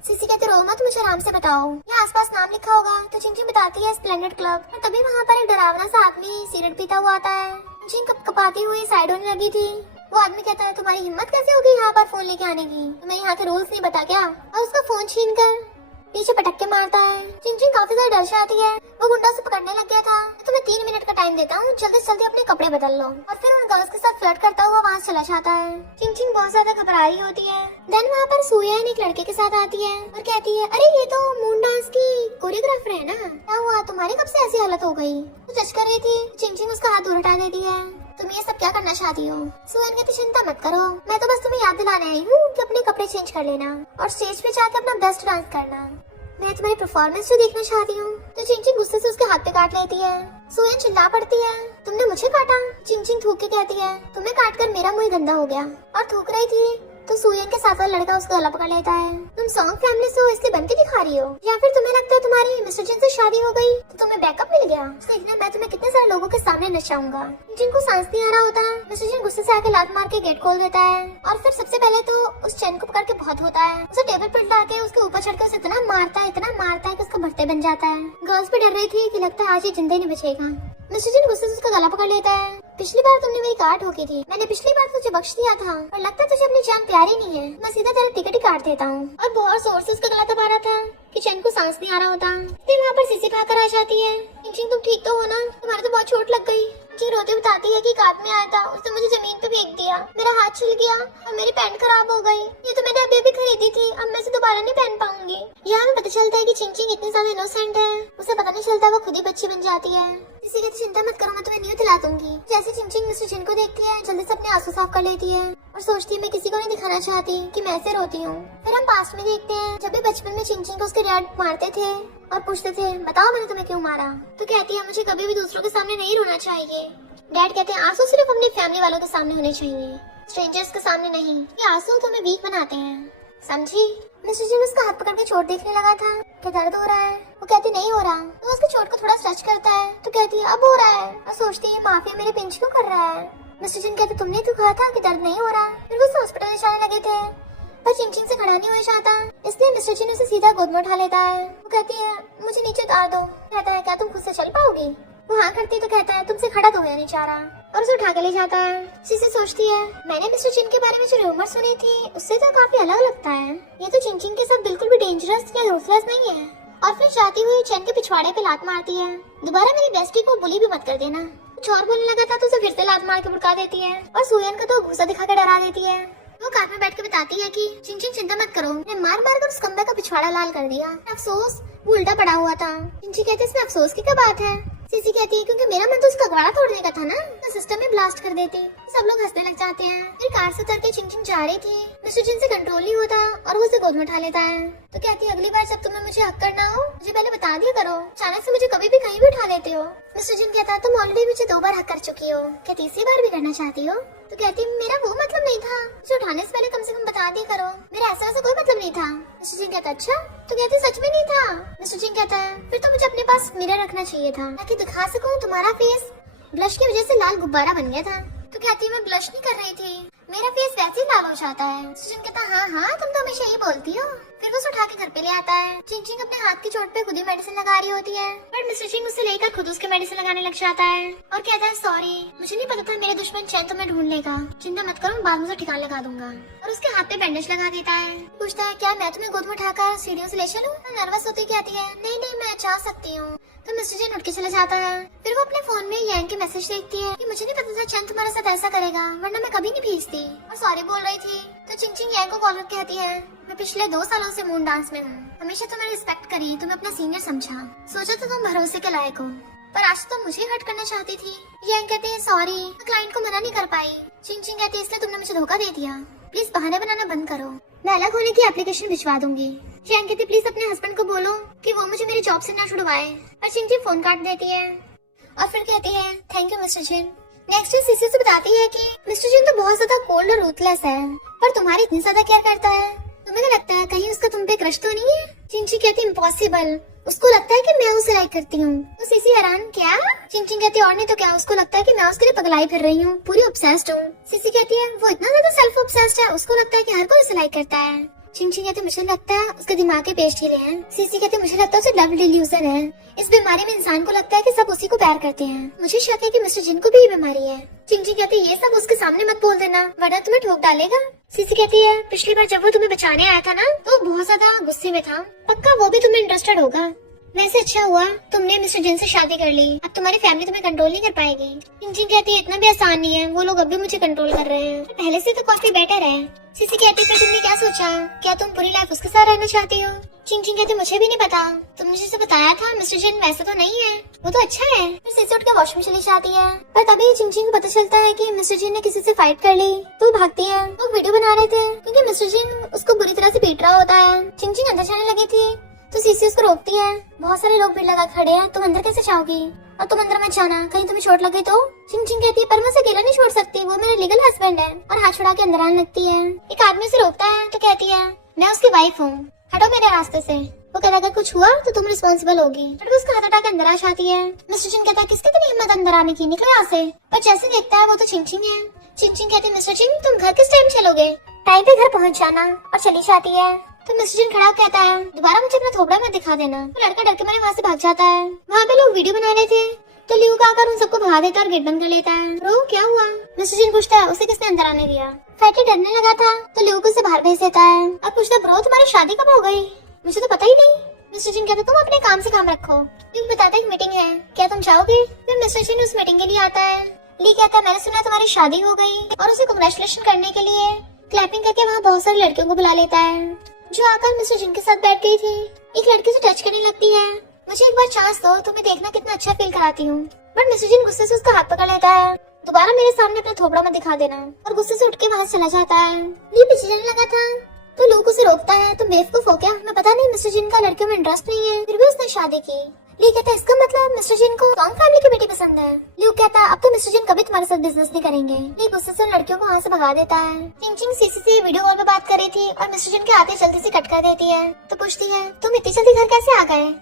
सीसी कहते, रो मत, मुझे आराम से बताओ, यहाँ आसपास नाम लिखा होगा। तो चिंग चिंग बताती है स्प्लेंडेड क्लब। और तभी वहाँ पर एक डरावना सा आदमी सिगरेट पीता हुआ आता है। चिंग कपकपाती हुई साइड होने लगी थी। वो आदमी कहता है, तुम्हारी हिम्मत कैसे होगी यहाँ पर फोन लेके आने की? तुम्हें यहाँ के रूल्स नहीं पता क्या? और उसका फोन छीन कर पीछे पटक के मारता है। चिंग चिंग काफी ज्यादा डर जाती है। वो गुंडा उसे पकड़ने लग गया था। तुम्हें 3 मिनट का टाइम देता हूँ, जल्दी से जल्दी अपने कपड़े बदल लो। और फिर उन गर्ल्स के साथ फ्लर्ट करता हुआ वहाँ चला जाता है। चिंग चिंग बहुत ज्यादा घबरा रही होती है। देन वहाँ पर सुयन एक लड़के के साथ आती है और कहती है, अरे ये तो मून डांस की कोरियोग्राफर है ना, क्या हुआ तुम्हारी कब से ऐसी हालत हो गई? वो जज कर रही थी। चिंग चिंग उसका हाथ दूर हटा देती है। तुम ये सब क्या करना चाहती हो? सुयन कहती, चिंता मत करो, मैं तो बस तुम्हें याद दिलाने आई हूँ कि अपने कपड़े चेंज कर लेना और स्टेज पे जाकर अपना बेस्ट डांस करना। मैं तुम्हारी परफॉर्मेंस जो देखना चाहती हूँ। तो चिंग चिंग गुस्से से उसके हाथ पे काट लेती है। सुयन चिल्ला पड़ती है, तुमने मुझे काटा? चिंग चिंग थूक के कहती है, तुम्हें काट कर मेरा मुंह गंदा हो गया। और थूक रही थी तो सुयन के साथ वाला लड़का उसका गला पकड़ लेता है। तुम सॉन्ग फैमिली से हो इसलिए बन के दिखा रही हो, या फिर तुम्हें लगता है तुम्हारी मिस्टर जिन से शादी हो गई तो तुम्हें बैकअप मिल गया? देखना मैं तुम्हें कितने सारे लोगों के सामने नचाऊंगा। जिनको सांस नहीं आ रहा होता, मिस्टर जिन गुस्से से आके लात मार के गेट खोल देता है। और फिर सबसे पहले तो उस चैन को पकड़ के बहुत होता है, उसे टेबल पर लाके उसके ऊपर चढ़ के उसे इतना मारता है कि उसका भर्ते बन जाता है। गर्ल्स भी डर रही थी कि लगता है आज ये जिंदा नहीं बचेगा। मिस्टर जिन गुस्से से उसका गला पकड़ लेता है। पिछली बार तुमने मेरी काट ठोकी थी, मैंने पिछली बार तुझे बख्श दिया था, पर लगता है तुझे अपनी जान प्यारी नहीं है, मैं सीधा तेरा टिकट ही काट देता हूँ। और बहुत जोर से उसका गला दबा रहा था कि चैन को सांस नहीं आ रहा होता। फिर वहाँ पर सीसी भाग कर आ जाती है। चिंग तुम ठीक तो हो ना? तुम्हारे तो बहुत चोट लग गई। चिंग रोते बताती है कि एक आदमी आया था, उसने मुझे जमीन पे फेंक दिया, मेरा हाथ छिल गया और मेरी पैंट खराब हो गई। ये तो मैंने अभी खरीदी थी, अब मैं इसे दोबारा नहीं पहन पाऊंगी। यहाँ हमें पता चलता है कि चिंग चिंग इतनी ज्यादा इनोसेंट है, उसे पता नहीं चलता वो खुद ही बच्ची बन जाती है। इसीलिए चिंता मत करो, मैं तुम्हें न्यू दिला दूंगी। जैसे चिंग चिंग मिस्टर जिन को देखती है, जल्दी से अपने आंसू साफ कर लेती है और सोचती है मैं किसी को नहीं दिखाना चाहती कि मैं ऐसे रोती हूँ। फिर हम पास्ट में देखते हैं, जब भी बचपन में चिंग चिंग को उसके डैड मारते थे और पूछते थे, बताओ मैंने तुम्हें क्यों मारा? तो कहती है, मुझे कभी भी दूसरों के सामने नहीं रोना चाहिए। डैड कहते हैं, आंसू सिर्फ अपनी फैमिली वालों के सामने होने चाहिए, स्ट्रेंजर्स के सामने नहीं। ये आंसू तुम्हें वीक बनाते हैं, समझी? मिस्टर जिन उसका हाथ पकड़ के चोट देखने लगा था, क्या दर्द हो रहा है? वो कहती नहीं हो रहा। तो उसकी चोट को थोड़ा स्ट्रेच करता है तो कहती है अब हो रहा है, और सोचती है माफिया मेरे पिंच क्यों कर रहा है। मिस्टर जिन कहते तुमने तो कहा था कि दर्द नहीं हो रहा। फिर वो हॉस्पिटल ले जाने लगे थे, पर चिंग चिंग से खड़ा नहीं हो जाता, इसलिए मिस्टर जिन उसे सीधा गोद में उठा लेता है। वो कहती है मुझे नीचे उतार दो। कहता है क्या तुम खुद से चल पाओगी? वो हाँ करती तो कहता है तुमसे खड़ा तो होया नहीं चाह रहा, और उसे उठा के ले जाता है। सीसी सोचती है मैंने मिस्टर चिन के बारे में जो रूमर सुनी थी उससे तो काफी अलग लगता है, ये तो चिंग चिंग के साथ बिल्कुल भी डेंजरस या यूजलेस नहीं है। और फिर जाती हुई चैन के पिछवाड़े पे लात मारती है। दोबारा मेरी बेस्टी को बुली भी मत कर देना। कुछ और बोलने लगा था तो उसे फिर से लात मार के भड़का देती है और सुयन को तो गुस्सा दिखा के डरा देती है। वो कार में बैठ के बताती है कि चिंग चिंग चिंता मत करो, मैं मार मार कर उस कम्बे का पिछवाड़ा लाल कर दिया। अफसोस वो उल्टा पड़ा हुआ था। चिंग चिंग कहते इसमें अफसोस की क्या बात है? सीसी कहती है क्योंकि मेरा मन तो उसका अखबारा तोड़ने का था ना, तो सिस्टम में ब्लास्ट कर देती। सब लोग हंसने लग जाते हैं। फिर कार से उतर के चिंग चिंग जा रही थी, मिस्टर जिन से कंट्रोल नहीं होता और वो उसे गोद में उठा लेता है। तो कहती है अगली बार जब तुम्हें मुझे हक करना हो मुझे पहले बता दिया करो, अचानक से मुझे कभी भी कहीं भी उठा लेते हो। मिस्टर जिन कहता है तुम ऑलरेडी मुझे 2 बार हक कर चुकी हो, क्या तीसरी बार भी करना चाहती हो? तो कहती है मेरा वो मतलब नहीं था, मुझे उठाने से पहले कम से कम बता दिया करो, मेरा ऐसा कोई मतलब नहीं था। मिस्टर जिन कहता अच्छा, तो कहती सच में नहीं था। मिस्टर जिन कहता है फिर तो मुझे अपने पास मिरर रखना चाहिए था ताकि दिखा सकूं तुम्हारा फेस ब्लश की वजह से लाल गुब्बारा बन गया था। तो कहती मैं ब्लश नहीं कर रही थी, मेरा फेस वैसे ही लाल हो जाता है। मिस्टर जिन कहता हाँ तुम तो हमेशा यही बोलती हो। फिर वो उसे उठा के घर पे ले आता है। चिंग चिंग अपने हाथ की चोट पे खुद ही मेडिसिन लगा रही होती है, बट मिस्टर चिंग उसे लेकर खुद उसके मेडिसिन लगाने लग जाता है और कहता है सॉरी मुझे नहीं पता था मेरे दुश्मन चैन तुम्हें ढूंढ लेगा, चिंता मत करो बाद में ठिकाना लगा दूंगा। और उसके हाथ पे बैंडेज लगा देता है। पूछता है क्या मैं तुम्हें गोद में उठाकर सीढ़ियों से ले चलूं? नर्वस होती कहती है नहीं मैं जा सकती हूँ। तो मिस्टर जिन उठ के चला जाता है। फिर वो अपने फोन में यांग के मैसेज देखती है कि मुझे नहीं पता था चैन तुम्हारे साथ ऐसा करेगा, वरना मैं कभी नहीं भेजती। और सॉरी बोल रही थी। तो चिंग चिंग यांग को कॉल करके कहती है मैं पिछले 2 सालों से मून डांस में हूँ, हमेशा तुम्हें रिस्पेक्ट करी, तुम्हें अपना सीनियर समझा, सोचा तो तुम भरोसे के लायक हो, पर आज तो मुझे हर्ट करना चाहती थी। यांग कहते हैं सॉरी, क्लाइंट को मना नहीं कर पाई। चिंग चिंग कहती है इसलिए तुमने मुझे धोखा दे दिया, प्लीज बहाने बनाना बंद करो, मैं अलग होने की एप्लीकेशन भिजवा दूंगी। चियांग कहती प्लीज अपने हस्बैंड को बोलो कि वो मुझे मेरे जॉब से ना छुड़वाए। और चिंग फोन काट देती है और फिर कहती है thank you mister Jin. Next day CC से बताती है कि मिस्टर जिन तो बहुत ज्यादा कोल्ड और रूथलेस है, पर तुम्हारी इतनी ज्यादा केयर करता है, तुम्हें क्या लगता है कहीं उसका तुम पे क्रश तो नहीं है? चिंची कहती इम्पॉसिबल, उसको लगता है कि मैं उसे लाइक करती हूँ। तो सीसी हैरान क्या? चिंचिंग कहती और नहीं तो क्या, उसको लगता है कि मैं उसके लिए पगलाई फिर रही हूँ, पूरी ऑब्सेस्ड हूँ। सीसी कहती है वो इतना ज्यादा सेल्फ ऑब्सेस्ड है, उसको लगता है कि हर कोई उसे लाइक करता है। चिंचिंग कहती मुझे लगता है उसके दिमाग के पेश ढीले हैं। सीसी कहती मुझे लगता है उसे लव डिल्यूजन है, इस बीमारी में इंसान को लगता है कि सब उसी को प्यार करते हैं। मुझे शक है कि मिस्टर जिन को भी ये बीमारी है। चिंचिंग कहती ये सब उसके सामने मत बोल देना वरना तुम्हें ठोक डालेगा। सीसी कहती है पिछली बार जब वो तुम्हें बचाने आया था ना तो वो बहुत ज्यादा गुस्से में था, पक्का वो भी तुम्हें इंटरेस्टेड होगा। वैसे अच्छा हुआ तुमने मिस्टर जिन से शादी कर ली, अब तुम्हारी फैमिली तुम्हें कंट्रोल नहीं कर पाएगी। चिंचिंग कहती है इतना भी आसान नहीं है, वो लोग अब भी मुझे कंट्रोल कर रहे हैं, पहले से तो काफी बेटर है। सीसी कहती है फिर तुमने क्या सोचा, क्या तुम पूरी लाइफ उसके साथ रहना चाहती हो? चिंचिंग कहती मुझे भी नहीं पता, तुमने जिसे बताया था मिस्टर जिन वैसा तो नहीं है, वो तो अच्छा है। फिर सीसी उठ के वॉशरूम चली जाती है, पर तभी चिंचिंग को पता चलता है कि मिस्टर जिन ने किसी से फाइट कर ली, तो वो भागती है। वो वीडियो बना रहे थे क्योंकि मिस्टर जिन उसको बुरी तरह से पीट रहा होता है। चिंचिंग अंदर जाने लगी थी तो सीसी उसको रोकती है, बहुत सारे लोग भीड़ लगा खड़े हैं, तुम अंदर कैसे जाओगी? और तुम अंदर मत जाना, कहीं तुम्हें चोट लग गई तो? चिंचिंग कहती है पर मैं उसे अकेला नहीं छोड़ सकती, वो मेरा लीगल हस्बैंड है, और हाथ छुड़ा के अंदर आने लगती है। एक आदमी उसे रोकता है तो कहती है मैं उसकी वाइफ हूँ, हटो मेरे रास्ते से। वो कहता है अगर कुछ हुआ तो तुम रिस्पॉन्सिबल होगी, बट वो उसका हाथ हटा के अंदर आ जाती है। मिस्टर जिन कहता है किसकी इतनी हिम्मत अंदर आने की, निकलो यहाँ से। पर जैसे देखता है वो तो चिंचिंग है। चिंचिंग कहती है मिस्टर जिन तुम घर किस टाइम चलोगे? टाइम पे घर पहुँच जाना, और चली जाती है। तो मिस्टर जिन खड़ा कहता है दोबारा मुझे अपना थोबड़ा मत दिखा देना। तो लड़का डर के मारे वहाँ से भाग जाता है। वहाँ पे लोग वीडियो बना रहे थे तो लियू का आकर उन सबको भगा देता है और गेट बंद कर लेता है। रो क्या हुआ? मिस्टर जिन पूछता है उसे किसने अंदर आने दिया? फैटी डरने लगा था तो लियू को उसे बाहर भेज देता है और पूछता ब्रो तुम्हारी शादी कब हो गई? मुझे तो पता ही नहीं। मिस्टर जिन कहता तुम अपने काम से काम रखो। लियू बताता है एक मीटिंग है, क्या तुम जाओगे? फिर मिस्टर जिन उस मीटिंग के लिए आता है। ली कहता है मैंने सुना तुम्हारी शादी हो गई, और उसे कांग्रेचुलेशन करने के लिए क्लैपिंग करके वहाँ बहुत सारी लड़कियों को बुला लेता है जो आकर मिस्टर जिन के साथ बैठ गई थी। एक लड़की से टच करने लगती है, मुझे एक बार चांस दो, तुम्हें देखना कितना अच्छा फील कराती हूँ। बट मिस्टर जिन गुस्से से उसका हाथ पकड़ लेता है, दोबारा मेरे सामने अपना थोबड़ा मत दिखा देना, और गुस्से से उठ के वहाँ चला जाता है। ली पीछे जाने लगा था तो लूक उसे रोकता है, तुम बेवकूफ हो क्या? मैं पता नहीं मिस्टर जिन का लड़कियों में इंटरेस्ट नहीं है, फिर भी उसने शादी की। ली कहता है इसका मतलब मिस्टर जिन को स्ट्रॉन्ग फैमिली की बेटी पसंद है। ल्यूक कहता है अब तो मिस्टर जिन कभी तुम्हारे साथ बिजनेस नहीं करेंगे। ली गुस्से से लड़कियों को वहाँ से भगा देता है। चिंचिंग सीसी से वीडियो कॉल पे बात कर रही थी और मिस्टर जिन के आते जल्दी से कट कर देती है। तो पूछती है तुम इतनी जल्दी घर कैसे आ गए?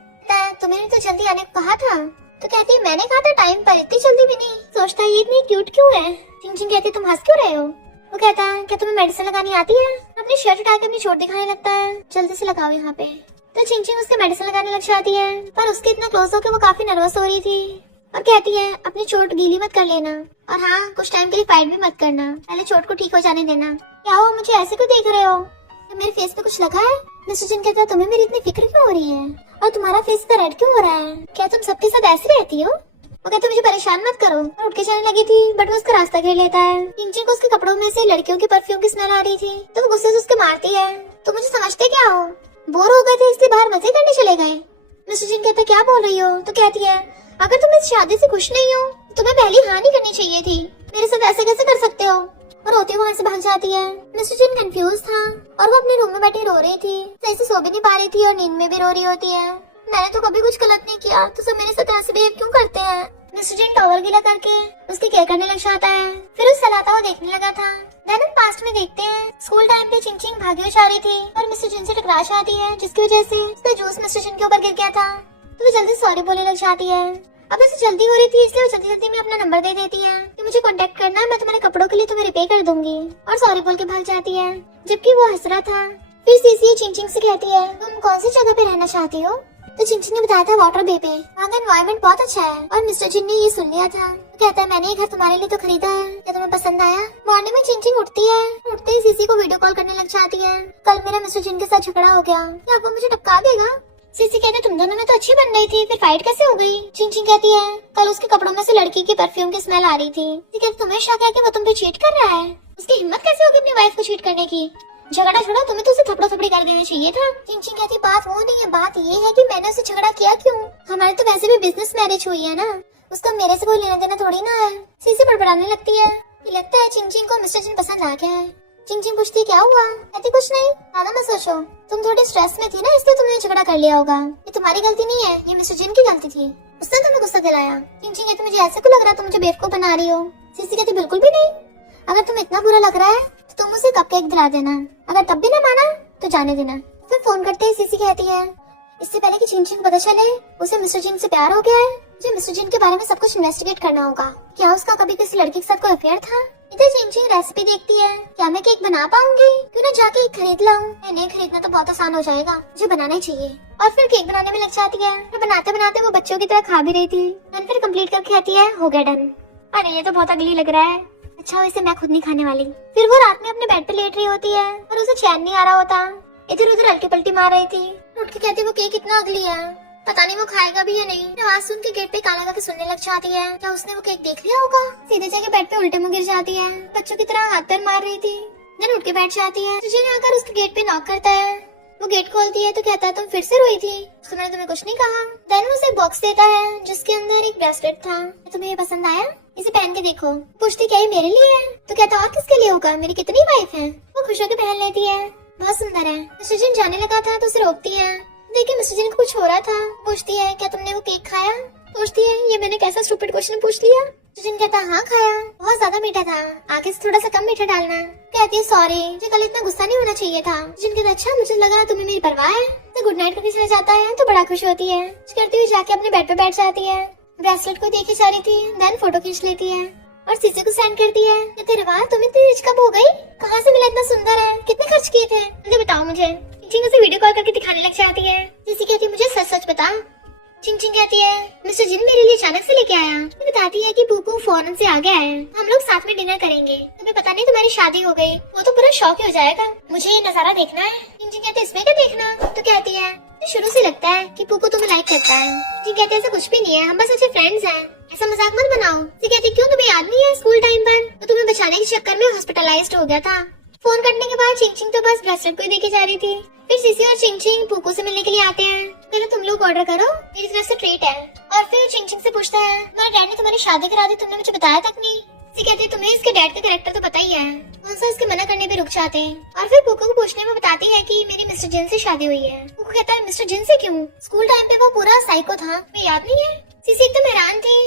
तुम्हें तो जल्दी आने को कहा था। तो कहती है मैंने कहा था टाइम पर, इतनी जल्दी भी नहीं। सोचता है ये इतनी क्यूट क्यों है। चिंचिंग कहती है तुम हंस क्यों रहे हो? वो कहता है क्या तुम्हें मेडिसिन लगानी आती है? अपनी शर्ट उठा के अपनी चोट दिखाने लगता है, जल्दी से लगाओ यहाँ पे। तो चिंचिंग उसके मेडिसिन लगाने लग जाती है, पर उसके इतना क्लोज होकर वो काफी नर्वस हो रही थी और कहती है अपनी चोट गीली मत कर लेना, और हाँ कुछ टाइम के लिए फाइट भी मत करना, पहले चोट को ठीक हो जाने देना। क्या हो मुझे ऐसे क्यों देख रहे हो? तो मेरे फेस पे कुछ लगा है? मिस्टर जिन कहता है तुम्हें मेरी इतनी फिक्र क्यों हो रही है, और तुम्हारा फेस इतना रेड क्यों हो रहा है? क्या तुम सबके साथ ऐसे रहती हो? वो कहते मुझे परेशान मत करो, और उठ के जाने लगी थी बट वो उसका रास्ता घेर लेता है। चिंचिंग को उसके कपड़ों में से लड़कियों के परफ्यूम की स्मेल आ रही थी तो वो गुस्से से उसके मारती है। तो मुझे समझते क्या हो, बोर हो गए थे इसलिए बाहर मजे करने चले गए। मिस्टर जिन कहता क्या बोल रही हो? तो कहती है अगर तुम इस शादी से खुश नहीं हो तो तुम्हें पहले हाँ नहीं करनी चाहिए थी, मेरे साथ ऐसे कैसे कर सकते हो? और रोती वहाँ से भाग जाती है। मिस्टर जिन कंफ्यूज था और वो अपने रूम में बैठी रो रही थी, सही से सो भी नहीं पा रही थी और नींद में भी रो रही होती है। मैंने तो कभी कुछ गलत नहीं किया तो सब मेरे साथ ऐसे बिहेव क्यों करते हैं? मिस्टर जिन टॉवल गीला करके उसकी केयर करने लग जाता है, फिर उस सहलाता हुआ देखने लगा था। देन हम पास्ट में देखते हैं स्कूल टाइम पे चिंचिंग भागी जा रही थी और मिस्टर जिन से टकरा जाती है, जिसकी वजह से उसका जूस मिस्टर जिन के ऊपर गिर गया था। तो वो जल्दी सॉरी बोलने लग जाती है। अब उसे जल्दी हो रही थी इसलिए वो जल्दी जल्दी में अपना नंबर दे देती है कि मुझे कांटेक्ट करना है, मैं तुम्हारे कपड़ों के लिए तुम्हें रिपे कर दूंगी, और सॉरी बोल के भाग जाती है जबकि वो हंस रहा था। फिर सीसी चिंचिंग से कहती है तुम कौन सी जगह पे रहना चाहती हो? तो चिंचिंग ने बताया था वाटर बे पे, वहाँ का एनवायरनमेंट बहुत अच्छा है। और मिस्टर जिन ने ये सुन लिया था तो कहता है मैंने ये घर तुम्हारे लिए तो खरीदा है, क्या तुम्हें पसंद आया? मॉर्निंग में चिंचिंग उठती है, उठते ही सीसी को वीडियो कॉल करने लग जाती है। कल मेरा मिस्टर जिन के साथ झगड़ा हो गया, क्या वो मुझे टपका देगा? सीसी कहते तुम दोनों में तो अच्छी बन रही थी, फिर फाइट कैसे हो गई? चिंचिंग कहती है कल उसके कपड़ों में से लड़की की परफ्यूम की स्मेल आ रही थी। कहते तुम्हें शक है कि वो तुम पे चीट कर रहा है? उसकी हिम्मत कैसे होगी अपनी वाइफ को चीट करने की? झगड़ा छोड़ो, तुम्हें तो उसे थपड़ा थपड़ी कर देना चाहिए था। चिंचिंग कहती बात वो नहीं है, बात ये है कि मैंने उसे झगड़ा किया क्यों? हमारे तो वैसे भी बिजनेस मैरिज हुई है ना, उसका मेरे से कोई लेना देना थोड़ी ना है। सीसी बड़बड़ाने लगती है, लगता है चिंचिंग को मिस्टर जिन पसंद आ गया है। चिंग चिंग पूछती है क्या हुआ? कहती कुछ नहीं, ज्यादा मत सोचो, तुम थोड़ी स्ट्रेस में थी ना इसलिए तुमने झगड़ा कर लिया होगा। ये तुम्हारी गलती नहीं है, ये मिस्टर जिन की गलती थी, उसने तुम्हें गुस्सा दिलाया। चिंग चिंग कहती मुझे ऐसे क्यों लग रहा तुम मुझे बेवकूफ बना रही हो? सीसी कहती बिल्कुल भी नहीं, अगर तुम्हें इतना बुरा लग रहा है तो तुम उसे कपकेक दिला देना, अगर तब भी ना माना तो जाने देना। फिर फोन करते ही सीसी कहती है इससे पहले कि चिंग चिंग को पता चले उसे मिस्टर जिन से प्यार हो गया है, मुझे मिस्टर जिन के बारे में सब कुछ इन्वेस्टिगेट करना होगा। क्या उसका कभी किसी लड़की के साथ कोई अफेयर था? इधर चिंग चिंग रेसिपी देखती है, क्या मैं केक बना पाऊंगी? क्यों ना जाके एक खरीद लाऊं? नहीं, खरीदना तो बहुत आसान हो जाएगा, मुझे बनाना ही चाहिए। और फिर केक बनाने में लग जाती है। फिर बनाते बनाते वो बच्चों की तरह खा भी रही थी। फिर कंप्लीट करके आती है हो गया डन। अरे ये तो बहुत अगली लग रहा है, अच्छा इसे मैं खुद नहीं खाने वाली। फिर वो रात में अपने बेड पे लेट रही होती है और उसे चैन नहीं आ रहा होता, इधर उधर हल्की पलटी मार रही थी। उठ के कहती वो केक कितना अगली है, पता नहीं वो खाएगा भी या नहीं। आवाज सुन के गेट पे काला करके सुनने लग जाती है, क्या उसने वो केक देख लिया होगा? सीधे जाके बेड पे उल्टे मुंह गिर जाती है, बच्चों की तरह हाथ पैर मार रही थी। देन उठ के बैठ जाती है। तुझे आकर उसके गेट पे नॉक करता है, वो गेट खोलती है तो कहता है तुम फिर से रोई थी, तो मैंने तुम्हें कुछ नहीं कहा। देन वो उसे एक बॉक्स देता है जिसके अंदर एक ब्रेसलेट था। तुम्हें ये पसंद आया? इसे पहन के देखो। पूछती क्या ये मेरे लिए है? तो कहता और किसके लिए होगा, मेरी कितनी वाइफ है। वो खुश होकर पहन लेती है, बहुत सुंदर है। मिस्टर जिन जाने लगा था तो उसे रोकती है, देखिए मिस्टर जिन को कुछ हो रहा था। पूछती है क्या तुमने वो केक खाया? पूछती है ये मैंने कैसा स्टूपिड क्वेश्चन पूछ लिया। मिस्टर जिन कहता हाँ खाया, बहुत ज्यादा मीठा था, आगे से थोड़ा सा कम मीठा डालना। कहती है सॉरी, मुझे कल इतना गुस्सा नहीं होना चाहिए था। जिन कहता अच्छा मुझे लगा तुम्हें मेरी परवाह है। तो गुड नाइट करके चला जाता है तो बड़ा खुश होती है। करती हुई जाके अपने बेड पे बैठ जाती है, ब्रेसलेट को देखे जा रही थी। देन फोटो खींच लेती है और सीसी को सेंड करती है। कहते वाह तुम इतनी रिच कब हो गई, कहाँ से मिला इतना सुंदर है, कितने खर्च किए थे, मुझे बताओ। मुझे चिंग उसे वीडियो कॉल करके दिखाने लग जाती है। सीसी कहती है मुझे सच सच बता। चिंग चिंग कहती है मिस्टर जिन मेरे लिए अचानक से लेके आया। वो बताती है कि पूपू फॉरेन से आ गया है, हम लोग साथ में डिनर करेंगे। तुम्हें पता नहीं तुम्हारी शादी हो गई, वो तो पूरा शौक ही हो जाएगा। मुझे ये नजारा देखना है। चिंग चिंग कहती है इसमें क्या देखना? तो कहती है शुरू से लगता है कि पूपू तुम्हें लाइक करता है। चिंग कहते ऐसा कुछ भी नहीं है, हम बस अच्छे फ्रेंड्स हैं, ऐसा मजाक मत बनाओ। कहती क्यों तुम्हें याद नहीं है स्कूल टाइम पर तो तुम्हें बचाने के चक्कर में हॉस्पिटलाइज्ड हो गया था। फोन करने के बाद चिंग चिंग तो बस ब्रेसलेट को ही देके जा रही थी। फिर सीसी और चिंग चिंग पूपू से मिलने के लिए आते हैं। पहले तुम लोग ऑर्डर करो, मेरी तरफ से ट्रीट है। और फिर चिंग चिंग से पूछता है तुम्हारे डैड ने तुम्हारी शादी करा दी, तुमने मुझे बताया तक नहीं। सी कहती है तुम्हें इसके डैड का कैरेक्टर तो पता ही है। उनसे इसके मना करने पे रुक जाते हैं। और फिर पूपू को पूछने में बताती है कि मेरी मिस्टर जिन से शादी हुई है। पूपू कहता है मिस्टर जिन से क्यों? स्कूल टाइम पे वो पूरा साइको था, तुम्हें याद नहीं है? सीसी एकदम हैरान थी,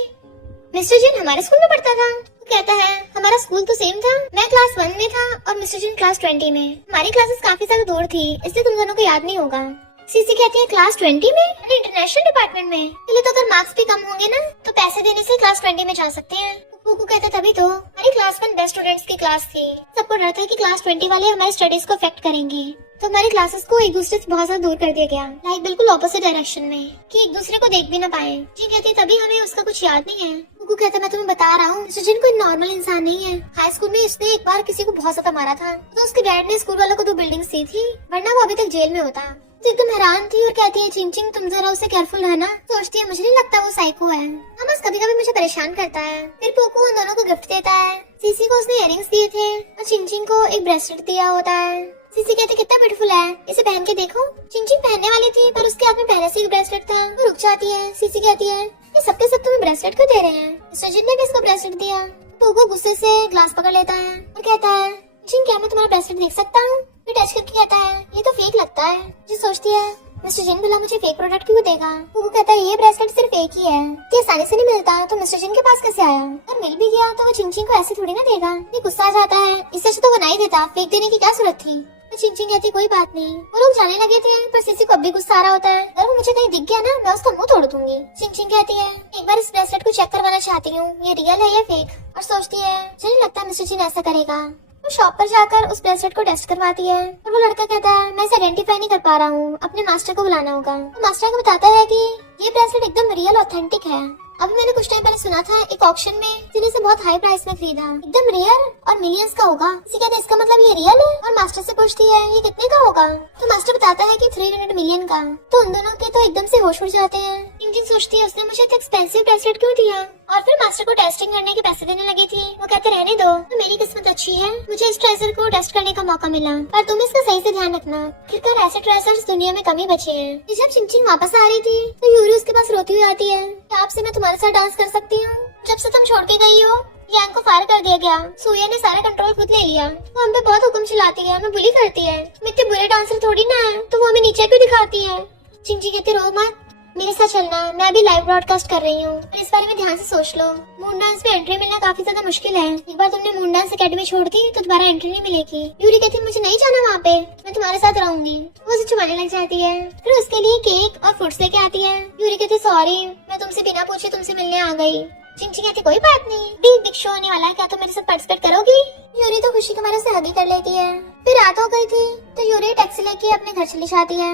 मिस्टर जिन हमारे स्कूल में पढ़ता था। वो कहता है हमारा स्कूल तो सेम था, मैं क्लास 1 में था और मिस्टर जिन क्लास 20 में। हमारी क्लासेस काफी ज्यादा दूर थी इसलिए तुम दोनों को याद नहीं होगा। सीसी कहती है क्लास 20 में? अरे इंटरनेशनल डिपार्टमेंट में। चलिए तो अगर मार्क्स भी कम होंगे ना तो पैसे देने से क्लास 20 में जा सकते हैं। पूपू कहता तभी तो हमारी क्लास 1 बेस्ट स्टूडेंट्स की क्लास थी, सबको डर था कि क्लास 20 वाले हमारी स्टडीज को अफेक्ट करेंगे, तो हमारी क्लासेस को एक दूसरे से बहुत ज्यादा दूर कर दिया गया, लाइक बिल्कुल ऑपोजिट डायरेक्शन में, कि एक दूसरे को देख भी ना पाए। जी कहती तभी हमें उसका कुछ याद नहीं है। पूपू कहता मैं तुम्हें बता रहा हूँ सचिन कोई नॉर्मल इंसान नहीं है। हाई स्कूल में इसने एक बार किसी को बहुत ज्यादा मारा था तो उसके डैड ने स्कूल वालों को 2 बिल्डिंग्स दी थी, वरना वो अभी तक जेल में होता। तो एकदम हैरान थी और कहती है चिंग चिंग तुम जरा उसे केयरफुल रहना। सोचती है मुझे नहीं लगता वो साइको है, हाँ बस कभी कभी मुझे परेशान करता है। फिर पोको उन दोनों को गिफ्ट देता है। सीसी को उसने इयरिंग्स दिए थे और चिंग चिंग को एक ब्रेसलेट दिया होता है। सीसी कहते कितना ब्यूटीफुल है, इसे पहन के देखो। चिंग चिंग पहनने वाली थी पर उसके हाथ में पहले से एक ब्रेसलेट था। वो रुक जाती है। सीसी कहती है ये सबके सब तुम्हें ब्रेसलेट क्यों दे रहे हैं? सचिन ने भी इसको ब्रेसलेट दिया। पोको गुस्से से ग्लास पकड़ लेता है और कहता है चिंग क्या मैं तुम्हारा ब्रेसलेट देख सकता हूँ? फिर टच करके कहता है ये तो फेक लगता है। जी सोचती है मिस्टर जिन भला मुझे फेक प्रोडक्ट क्यों देगा? वो कहता है ये ब्रेसलेट सिर्फ एक ही है, ये आसानी से नहीं मिलता, तो मिस्टर जिन के पास कैसे आया? और मिल भी गया तो वो चिंग चिंग को ऐसे थोड़ी ना देगा। ये गुस्सा आ जाता है, इससे अच्छा तो वो नहीं देता, फेक देने की क्या जरूरत थी? तो चिंग चिंग कहती कोई बात नहीं। वो लोग जाने लगे थे पर सीसी को अब भी गुस्सा आ रहा होता है, अगर वो मुझे कहीं दिख गया ना मैं उसका मुंह तोड़ दूंगी। चिंग चिंग कहती है एक बार इस ब्रेसलेट को चेक करवाना चाहती हूँ, ये रियल है या फेक? और सोचती है मुझे नहीं लगता मिस्टर जिन ऐसा करेगा। वो शॉप पर जाकर उस ब्रेसलेट को टेस्ट करवाती है और वो लड़का कहता है मैं इसे आइडेंटिफाई नहीं कर पा रहा हूँ, अपने मास्टर को बुलाना होगा। तो मास्टर को बताता है कि ये ब्रेसलेट एकदम रियल ऑथेंटिक है। अभी मैंने कुछ टाइम पहले सुना था एक ऑक्शन में जिन्हें से बहुत हाई प्राइस में खरीदा, एकदम रेयर और मिलियंस का होगा। इसी कहते इसका मतलब ये रियल है। और मास्टर से पूछती है ये कितने का होगा? तो मास्टर बताता है कि 300 मिलियन का। तो उन दोनों के तो एकदम से होश उड़ जाते हैं। चिंग चिंग सोचती है उसने मुझे इतना एक्सपेंसिव ब्रेसलेट क्यों दिया? और फिर मास्टर को टेस्टिंग करने के पैसे देने लगी थी। वो कहते रहने दो, तो मेरी किस्मत अच्छी है, मुझे इस ट्रेजर को टेस्ट करने का मौका मिला, पर तुम इसका सही से ध्यान रखना, फिर ऐसे ट्रेजर्स दुनिया में कम ही बचे हैं। जब चिंग चिंग वापस आ रही थी तो यूरी उसके पास रोती हुई आती है, आपसे मैं तुम्हारे साथ डांस कर सकती हूँ, जब से तुम छोड़ के गई हो यांग को फायर कर दिया गया। सूर्या ने सारा कंट्रोल खुद ले लिया। वो हम पे बहुत हुक्म चलाती है, हमें बुली करती है। हम इतने बुरे डांसर थोड़ी ना है, तो वो हमें नीचे क्यों दिखाती है। चिंची कहती रो मत, मेरे साथ चलना, मैं अभी लाइव ब्रॉडकास्ट कर रही हूँ, इस बारे में ध्यान से सोच लो। मून डांस में एंट्री मिलना काफी ज्यादा मुश्किल है। एक बार तुमने मून डांस अकेडमी छोड़ दी तो दोबारा एंट्री नहीं मिलेगी। यूरी कहती मुझे नहीं जाना वहाँ पे, मैं तुम्हारे साथ रहूंगी। वो उसे चुमाने लग जाती है, फिर उसके लिए केक और फ्रूट्स लेके आती है। यूरी कहती सॉरी, मैं तुमसे बिना पूछे तुमसे मिलने आ गई। चिंची कहती कोई बात नहीं, बिग शो होने वाला है, क्या तुम मेरे साथ पार्टिसिपेट करोगी। यूरी तो खुशी के मारे से हगी कर लेती है। फिर रात हो गई थी तो यूरी टैक्सी लेके अपने घर चली जाती है।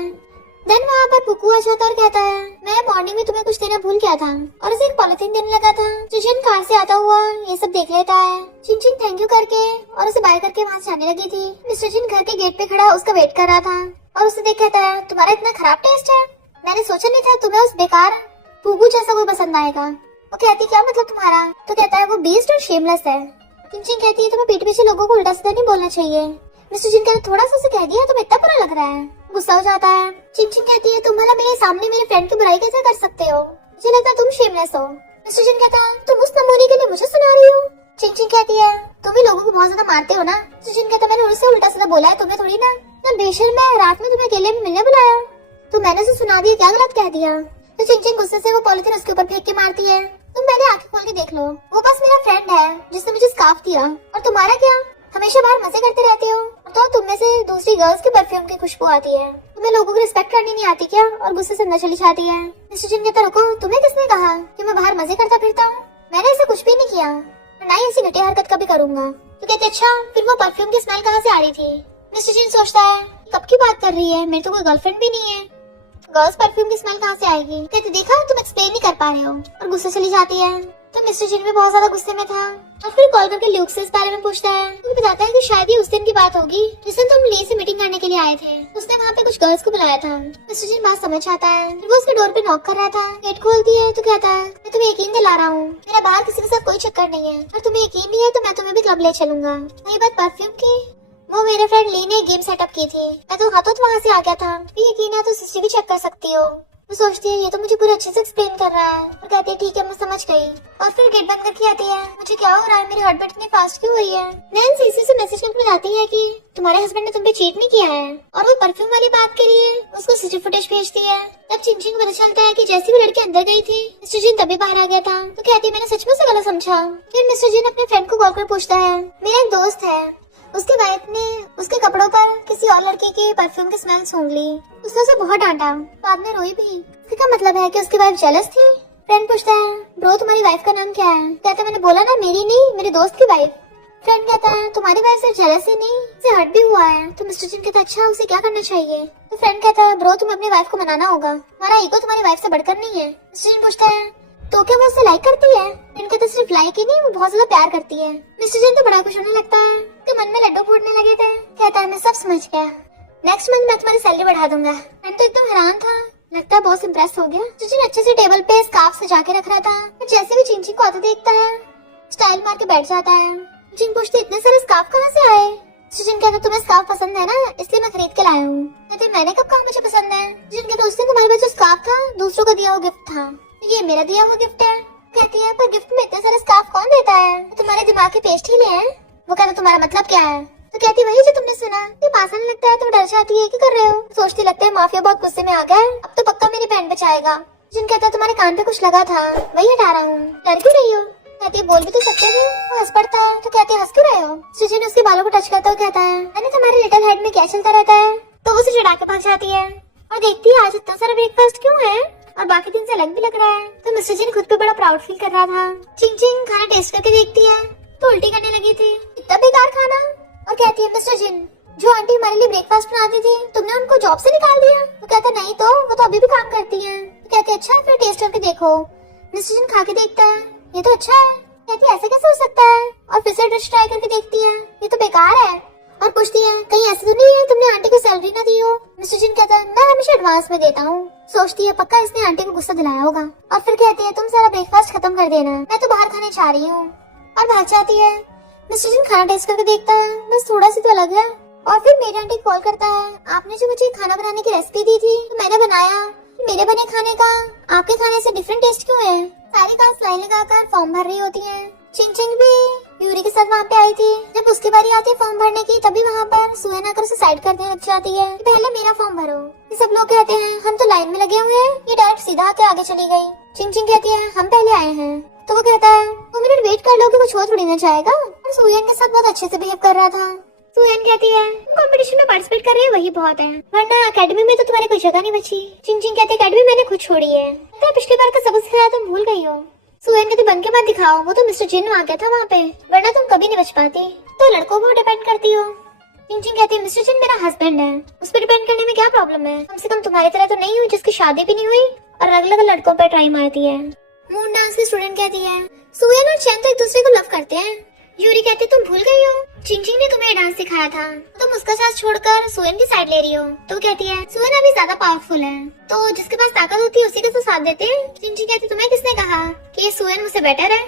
देन वहाँ पर पुक्कू आ जाता और कहता है मैं मॉर्निंग में तुम्हें कुछ देना भूल गया था, और उसे एक पॉलिथीन देने लगा था। चिंचिन कार से आता हुआ ये सब देख लेता है। चिंचिन थैंक यू करके और उसे बाय करके वहाँ से जाने लगी थी। मिस्टर जिन घर के गेट पे खड़ा उसका वेट कर रहा था और उसे देख कहता है तुम्हारा इतना खराब टेस्ट है, मैंने सोचा नहीं था तुम्हें उस बेकार पुक्कू जैसा कोई पसंद आएगा। वो कहती क्या मतलब तुम्हारा, तो कहता है वो बीस्ट और शेमलेस है। चिंचिन कहती है तुम्हें पीठ पीछे लोगों को उल्टा सीधा नहीं बोलना चाहिए। मिस्टर जिन कहता थोड़ा सा उसे कह दिया तुम्हें इतना बुरा लग रहा है। गुस्सा हो जाता है। चिंचिन कहती है तुम भला मेरे सामने मेरे फ्रेंड की बुराई कैसे कर सकते हो, मुझे लगता है तुम शेमलेस हो। मिस्टर जिन कहता है तुम उस नमूने के लिए मुझे सुना रही हो। चिंचिन कहती है तुम भी लोगों को बहुत ज्यादा मारते हो ना। मिस्टर जिन कहता मैंने उससे उल्टा सीधा बोला है, तुम्हें थोड़ी ना बेशर्म है, रात में तुम्हें अकेले में मिलने बुलाया तो मैंने उसे सुना दिया, क्या गलत कह दिया। तो चिंचिन गुस्से से वो पॉलिथीन उसके ऊपर फेंक के मारती है। तुम पहले आंखें खोल के देख लो, वो बस मेरा फ्रेंड है जिसने मुझे स्कार्फ दिया, और तुम्हारा क्या, हमेशा बाहर मजे करते रहते हो। तो तुम में से दूसरी गर्ल्स के परफ्यूम की खुशबू आती है, तुम्हें लोगों की रिस्पेक्ट करनी नहीं आती क्या, और गुस्से से अंदर चली जाती है। मिस्टर जिन कहता रुको, तुम्हें किसने कहा कि मैं बाहर मजे करता फिरता हूँ, मैंने ऐसा कुछ भी नहीं किया, ना ही ऐसी घटिया हरकत कभी करूंगा। तो कहते अच्छा फिर वो परफ्यूम की स्मेल कहाँ से आ रही थी। मिस्टर जिन सोचता है कब की बात कर रही है, मेरे तो कोई गर्लफ्रेंड भी नहीं है, गर्ल्स परफ्यूम की स्मेल कहाँ से आएगी। कहते देखा तुम एक्सप्लेन नहीं कर पा रहे हो, और गुस्से चली जाती है। तो मिस्टर जिन भी बहुत ज्यादा गुस्से में था और फिर कॉल करके ल्यूक से इस बारे में पूछता है। तो बताता है कि शायद ये उस दिन की बात होगी जिस दिन तुम ले से मीटिंग करने के लिए आए थे, उसने वहाँ पे कुछ गर्ल्स को बुलाया था। मिस्टर जिन बात समझ आता है। फिर वो उसके डोर पे नॉक कर रहा था, गेट खोलती है तो कहता है मैं तुम्हें यकीन दिला रहा हूँ, मेरा बाहर किसी के साथ कोई चक्कर नहीं है, और तुम्हें यकीन नहीं है तो मैं तुम्हें भी क्लब ले चलूंगा। वही बात परफ्यूम की, वो मेरे फ्रेंड ली ने गेम सेटअप की थी, मैं तो हाथों वहाँ से आ गया था, यकीन है तो सीसीटीवी चेक कर सकती हो। वो सोचती है ये तो मुझे पूरे अच्छे से एक्सप्लेन कर रहा है, और कहती है ठीक है मैं समझ गई, और फिर गेट बंद करके आती है। मुझे क्या हो रहा है, मेरी हार्ट बीट इतनी फास्ट क्यों हुई है। नैन सीसी से मैसेज करके बताती है कि तुम्हारे हस्बैंड ने तुम पे चीट नहीं किया है, और वो परफ्यूम वाली बात के लिए उसको सीसीटीवी फुटेज भेजती है। तब चिंचिन को पता चलता है कि जैसी भी लड़की अंदर गई थी मिस्टर जिन तभी बाहर आ गया था। तो कहती है मैंने सच में उसे गलत समझा। फिर मिस्टर जिन अपने फ्रेंड को कॉल कर पूछता है मेरा एक दोस्त है, उसकी वाइफ ने उसके कपड़ों पर किसी और लड़के की परफ्यूम की स्मेल सूंघ ली, उसने उसे बहुत डांटा, बाद में रोई भी। इसका मतलब है कि उसकी वाइफ जेलस थी। फ्रेंड पूछता है ब्रो तुम्हारी वाइफ का नाम क्या है। कहता है मैंने बोला ना मेरी नहीं, मेरे दोस्त की वाइफ। फ्रेंड कहता है तुम्हारी वाइफ सिर्फ जेलस ही नहीं, उसे हर्ट भी हुआ है। तो मिस्टर जिन कहता है अच्छा उसे क्या करना चाहिए। तो फ्रेंड कहता है ब्रो तुम्हें अपनी वाइफ को मनाना होगा, हमारा ईगो तुम्हारी वाइफ से बढ़कर नहीं है। मिस्टर जिन पूछता है तो क्या वो उसे लाइक करती है। फ्रेंड कहता है सिर्फ लाइक ही नहीं, वो बहुत ज्यादा प्यार करती है। मिस्टर जिन तो बड़ा खुश होने लगता है, तो मन में लड्डू फूटने लगे थे। कहता है मैं सब समझ गया, नेक्स्ट मंथ मैं तुम्हारी सैलरी बढ़ा दूंगा। फ्रेंड तो एकदम हैरान था, लगता है बहुत इम्प्रेस हो गया। चिंचिन अच्छे से टेबल पे स्कार्फ सजा के रख रहा था, पर जैसे भी चिंचिन को आते देखता है स्टाइल मार के बैठ जाता है। चिंचिन पूछती इतने सारे स्कार्फ कहाँ से आए। चिंचिन कहता तुम्हें स्कार्फ पसंद है ना, इसलिए मैं खरीद के लाया हूँ। कहते मैंने कब कहा मुझे पसंद है। चिंचिन कहता उस दिन तुम्हारे पास जो स्कार्फ था दूसरों का दिया हुआ गिफ्ट था, ये मेरा दिया हुआ गिफ्ट है। कहती है पर गिफ्ट में इतने सारे स्कार्फ कौन देता है, तुम्हारे दिमाग के पेस्ट ही ले हैं। वो कहता तुम्हारा मतलब क्या है। तो कहती वही जो तुमने सुना। ये पासन लगता है, तुम डर जाती है कि कर रहे हो। सोचती लगता है माफिया बहुत गुस्से में आ गया है, अब तो पक्का मेरी बहन बचाएगा। जिन कहता है तुम्हारे कान पे कुछ लगा था, वही हटा रहा हूँ। डर क्यों रही हो। कहती है बोल भी तो सकते थे। वो हंस पड़ता है तो कहती है हंस क्यों रहे हो। सुजिन उसके बालों को टच करता हुआ कहता है अरे तुम्हारे लिटिल हेड में क्या चलता रहता है। तो वो उसे चिढ़ा के भाग जाती है और देखती है आज इतना सारा ब्रेकफास्ट क्यों है, और बाकी दिन से अलग भी लग रहा है। तो मिस्टर जिन खुद पे बड़ा प्राउड फील कर रहा था। चिंग चिंग खाना टेस्ट करके देखती है तो उल्टी करने लगी थी, इतना बेकार खाना। और कहती है मिस्टर जिन जो आंटी हमारे लिए ब्रेकफास्ट बनाती थी तुमने उनको जॉब से निकाल दिया। तो कहता नहीं तो वो तो अभी भी काम करती है। तो कहते अच्छा फिर टेस्ट करके देखो। मिस्टर जिन खा के देखता है ये तो अच्छा है। कहती है ऐसे कैसे हो सकता है, और फिर से डिश ट्राई करके देखती है ये तो बेकार है, और पूछती है कहीं ऐसे तो नहीं है तुमने आंटी को सैलरी ना दी हो। मिस्टर जिन कहता है मैं हमेशा एडवांस में देता हूँ। सोचती है पक्का इसने आंटी को गुस्सा दिलाया होगा, और फिर कहती है तुम सारा ब्रेकफास्ट खत्म कर देना, मैं तो बाहर खाने जा रही हूँ, और भाग जाती है। मिस्टर जिन खाना टेस्ट करके देखता है बस थोड़ा सा तो अलग है, और फिर मेरी आंटी कॉल करता है आपने जो मुझे खाना बनाने की रेसिपी दी थी तो मैंने बनाया, मेरे बने खाने का आपके खाने से डिफरेंट टेस्ट क्यों है। सारी क्लास लाइन लगाकर फॉर्म भर रही होती है। चिंग भी यूरी के साथ वहाँ पे आई थी। जब उसकी बारी आती है फॉर्म भरने की, तभी वहाँ पर सुहाना आकर उसे साइड करने लग जाती है। पहले मेरा फॉर्म भरो। ये सब लोग कहते हैं हम तो लाइन में लगे हुए हैं, ये डायरेक्ट सीधा आके आगे चली गई। चिंग कहती है हम पहले आए हैं। तो वो कहता है 2 मिनट वेट कर लो कि कुछ हो थोड़ी ना जाएगा। और सुहान के साथ बहुत अच्छे से बिहेव कर रहा था। सुहान कहती है कंपटीशन में पार्टिसिपेट कर रही है वही बहुत है, वरना एकेडमी में तो तुम्हारी कोई जगह नहीं बची। चिंग कहती है एकेडमी मैंने खुद छोड़ी है, तो पिछली बार का सबक सिखाया तुम भूल गई हो। सुहान कहती बन के मत दिखाओ, वो तो मिस्टर जिन आ गया था वहाँ पे, वरना तुम कभी नहीं बच पाती। तो लड़कों को डिपेंड करती हो। चिंग कहती है मिस्टर जिन मेरा हस्बैंड है, उस पर डिपेंड करने में क्या प्रॉब्लम है। कम से कम तुम्हारी तरह तो नहीं हुई जिसकी शादी भी नहीं हुई और अलग अलग लड़कों पर ट्राई मारती है। मून डांस की स्टूडेंट कहती है सुहान और चैन तो एक दूसरे को लव करते हैं। यूरी कहती तुम भूल गई हो, चिंग ने तुम्हें डांस सिखाया था, तुम उसका साथ छोड़कर सुहान की साइड ले रही हो। तो कहती है सुहान अभी ज्यादा पावरफुल है, तो जिसके पास ताकत होती है उसी के साथ देते हैं। चिंग कहती तुम्हें किसने कहा कि ये सुहान मुझसे बेटर है,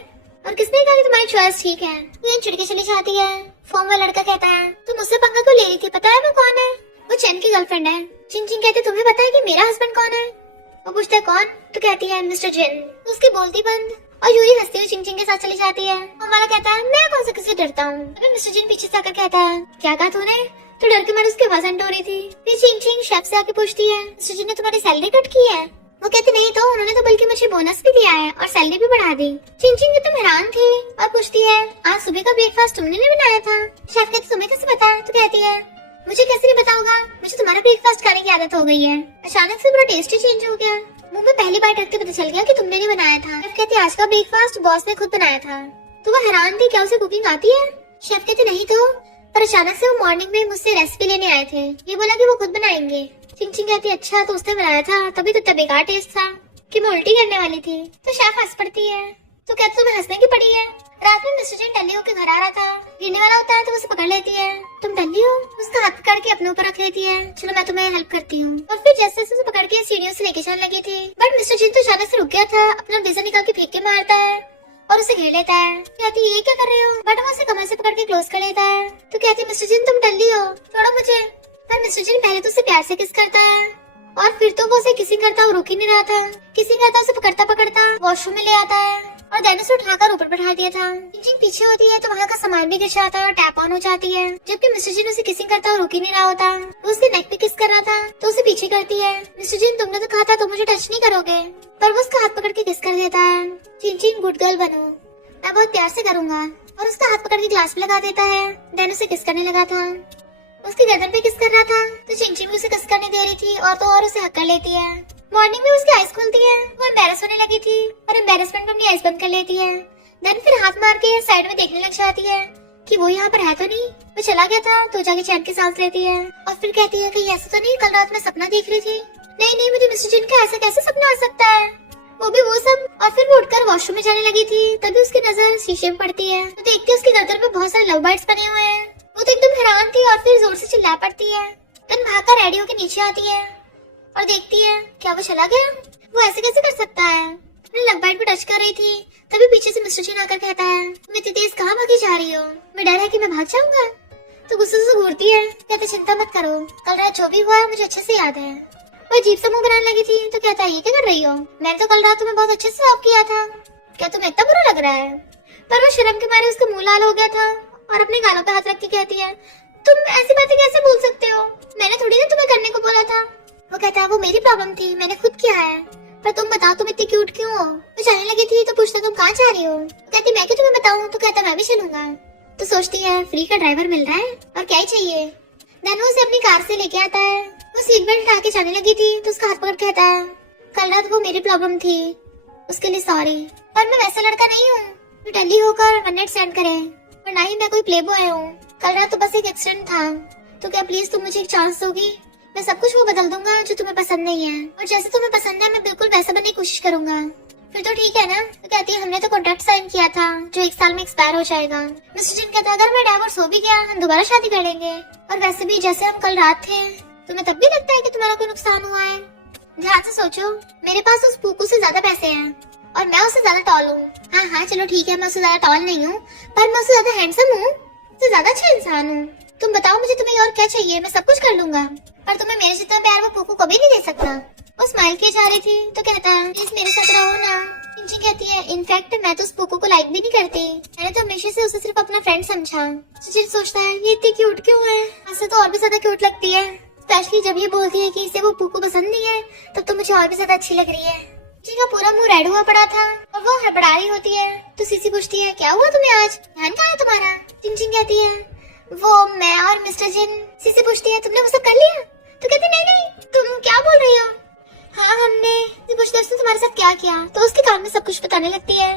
और किसने कहा कि तुम्हारी चॉइस ठीक है। सुहान चिढ़ के चली जाती है। फॉर्म वाला लड़का कहता है तुम मुझसे पंगा क्यों ले रही थी, पता है वो कौन है? वो चैन की गर्लफ्रेंड है। चिंग कहती तुम्हें पता है कि मेरा हस्बैंड कौन है? वो पूछता है कौन? तो कहती है मिस्टर जिन। उसकी बोलती बंद और यूरी हंसती हुई चिंग के साथ चली जाती है। हमारा कहता है मैं कौन सा किसी डरता हूँ। अभी मिस्टर जिन पीछे से आकर कहता है क्या कहा तूने? तो डर के मारे उसकी आवाज हो रही थी। फिर चिंग शेफ से आके पूछती है मिस्टर जिन ने तुम्हारी सैलरी कट की है? वो कहती नहीं तो उन्होंने तो बल्कि मुझे बोनस भी दिया है और सैलरी भी बढ़ा दी। चिंग तुम हैरान थी और पूछती है आज सुबह का ब्रेकफास्ट तुमने नहीं बनाया था? शेफ कहती तुम्हें कैसे पता? तो कहती है मुझे कैसे नहीं पता होगा, मुझे तुम्हारा ब्रेकफास्ट खाने की आदत हो गई है। अचानक से पूरा टेस्ट ही चेंज हो गया। मुंह में पहली बार रखते पता चल गया कि तुमने नहीं बनाया था। शेफ कहती आज का ब्रेकफास्ट बॉस ने खुद बनाया था। तो वो हैरान थी क्या उसे कुकिंग आती है? शेफ कहती नहीं तो, पर अचानक से वो मॉर्निंग में मुझसे रेसिपी लेने आए थे, ये बोला कि वो खुद बनाएंगे। चिंग कहती अच्छा तो उसने बनाया था, तभी तो इतना बेकार टेस्ट था कि मैं उल्टी करने वाली थी। तो शेफ हंस पड़ती है। तो कहती तुम्हें हंसने की पड़ी है? रात में मिस्टर जिन टल्ली होकर घर आ रहा था, गिरने वाला होता है तो उसे पकड़ लेती है। तुम टल्ली हो? उसका हाथ पकड़ के अपने ऊपर रख लेती है। चलो मैं तुम्हें हेल्प करती हूँ। और फिर जैसे उसे पकड़ के सीढ़ियों से लेके जाने लगी थी, बट मिस्टर जिन तो अचानक से रुक गया था, अपना बीजा निकाल के फेंक के मारता है और उसे घेर लेता है। कहती ये क्या कर रहे हो? बट वो उसे कमर से पकड़ के क्लोज कर लेता है। तो कहती मिस्टर जिन तुम टल्ली हो, छोड़ो मुझे। पर मिस्टर जिन पहले तो उसे प्यार से किस करता है और फिर तो वो उसे किसिंग करता वो रुक ही नहीं रहा था। किसिंग करता उसे पकड़ता पकड़ता वॉशरूम में ले आता है और देन उसे उठाकर ऊपर बैठा दिया था। चिंग पीछे होती है तो वहाँ का सामान भी गिर जाता है और टैप ऑन हो जाती है। जबकि मिस्टर जिन उसे किसिंग करता और रुक ही नहीं रहा होता। वो उसके नेक पे किस कर रहा था तो उसे पीछे करती है। मिस्टर जिन तुमने तो कहा था तुम मुझे टच नहीं करोगे, पर वो उसका हाथ पकड़ के किस कर देता है। चिंग गुड गर्ल बनो, मैं बहुत प्यार से करूंगा। और उसका हाथ पकड़ के ग्लास पे लगा देता है। देन उसे किस करने लगा था। उसके गर्दन पे किस कर रहा था तो चिंग भी उसे किस करने दे रही थी और तो और उसे हक कर लेती है। मॉर्निंग में उसकी आइज खुलती है। वो एम्बैरस होने लगी थी और एम्बैरसमेंट में अपनी आइज बंद कर लेती है। देन फिर हाथ मार के साइड में देखने लग जाती है कि वो यहाँ पर है तो नहीं। वो चला गया था तो जाके चैन की सांस लेती है और फिर कहती है कि ऐसा तो नहीं कल रात में सपना देख रही थी। नहीं मुझे मिस्टर जिन का ऐसा कैसे सपना आ सकता है, वो भी वो सब। और फिर वो उठकर वॉशरूम में जाने लगी थी, तभी उसकी नजर शीशे में पड़ती है। तो देखती है उसके गर्दन में बहुत सारे लव बर्ड्स बने हुए हैं। वो तो एकदम हैरान थी और फिर जोर से चिल्ला पड़ती है। देन भागकर रेडी होकर नीचे आती है और देखती है क्या वो चला गया। वो ऐसे कैसे कर सकता है? मैं लव बर्ड पे टच कर रही थी, तभी पीछे से मिस्टर जिन आकर कहता है तुम इतनी तेज कहाँ भागी जा रही हो? मैं डर है कि मैं भाग जाऊंगा। तो गुस्से से घूरती है। कहते चिंता मत करो, कल रात जो भी हुआ मुझे अच्छे से याद है। वो अजीब सा मुंह बनाने लगी थी तो कहता है ये क्या कर रही हो? मैंने तो कल रात तुम्हें बहुत अच्छे से सर्व किया था, क्या तुम्हें इतना बुरा लग रहा है? पर वो शर्म के मारे उसका मुंह लाल हो गया था और अपने गालों पे हाथ रख के कहती है तुम ऐसी बातें कैसे बोल सकते हो? मैंने थोड़ी ना तुम्हें करने को बोला था। वो कहता है वो मेरी प्रॉब्लम थी, मैंने खुद किया है। पर तुम बताओ तुम इतनी क्यूट क्यों हो? वो जाने लगी थी तो पूछता तुम कहाँ जा रही हो? तो कहती मैं क्यों तुम्हें बताऊं? तो कहता मैं भी चलूंगा। तो सोचती है फ्री का ड्राइवर मिल रहा है और क्या ही चाहिए। देन वो उसे अपनी कार से लेके आता है। वो सीट बेल्ट हटा के जाने लगी थी तो उसका हाथ पकड़ कहता है कल रात वो मेरी प्रॉब्लम थी, उसके लिए सॉरी, पर मैं वैसा लड़का नहीं हूँ जो टल्ली होकर वन नाइट स्टैंड करे, और ना ही मैं कोई प्ले बॉय हूँ। कल रात तो बस एक एक्सीडेंट था, तो क्या प्लीज तुम मुझे एक चांस दोगी? मैं सब कुछ वो बदल दूंगा जो तुम्हें पसंद नहीं है, और जैसे तुम्हें पसंद है मैं बिल्कुल वैसा बनने की कोशिश करूंगा। फिर तो ठीक है ना? तो कहती है हमने तो कॉन्ट्रैक्ट साइन किया था जो 1 साल में एक्सपायर हो जाएगा। मिस्टर जिन कहता है अगर मैं डाइवोर्स हो भी गया हम दोबारा शादी कर लेंगे, और वैसे भी जैसे हम कल रात थे तुम्हें तब भी लगता है कि तुम्हारा कोई नुकसान हुआ है? ध्यान से सोचो, मेरे पास उस पूकू से ज्यादा पैसे हैं और मैं उससे ज्यादा टॉल हूँ। हाँ चलो ठीक है, मैं उससे ज्यादा टॉल नहीं हूँ, पर मैं उससे ज्यादा हैंडसम हूँ, उससे ज्यादा अच्छा इंसान हूँ। तुम बताओ मुझे तुम्हें और क्या चाहिए? मैं सब कुछ कर लूंगा, पर तुम्हें मेरे जितना प्यार वो पूकू कभी नहीं दे सकता। वो स्माइल किए जा रही थी तो कहता है प्लीज मेरे साथ रहो ना। चिंचिंग कहती है इनफैक्ट मैं तो उस पुप्पू को लाइक भी नहीं करती, मैंने तो हमेशा से उसे सिर्फ अपना फ्रेंड समझा। चिंचिंग सोचता है ये इतनी क्यूट क्यों है, ऐसे तो और भी ज्यादा क्यूट लगती है, स्पेशली जब ये बोलती है कि इसे वो पुप्पू पसंद नहीं है, तब तो मुझे और भी ज्यादा अच्छी लग रही है। चिंचिंग का पूरा मुंह रेड हुआ पड़ा था और वो हड़बड़ा रही होती है। तो सीसी पूछती है क्या हुआ तुम्हें आज, ध्यान कहाँ है तुम्हारा? चिंचिंग कहती है वो मैं और मिस्टर जिन। सीसी पूछती है तुमने वो सब कर लिया? तो कहती नहीं नहीं तुम क्या बोल रही हो? हाँ हमने। पूछते उसने तुम्हारे साथ क्या किया? तो उसके कान में सब कुछ बताने लगती है।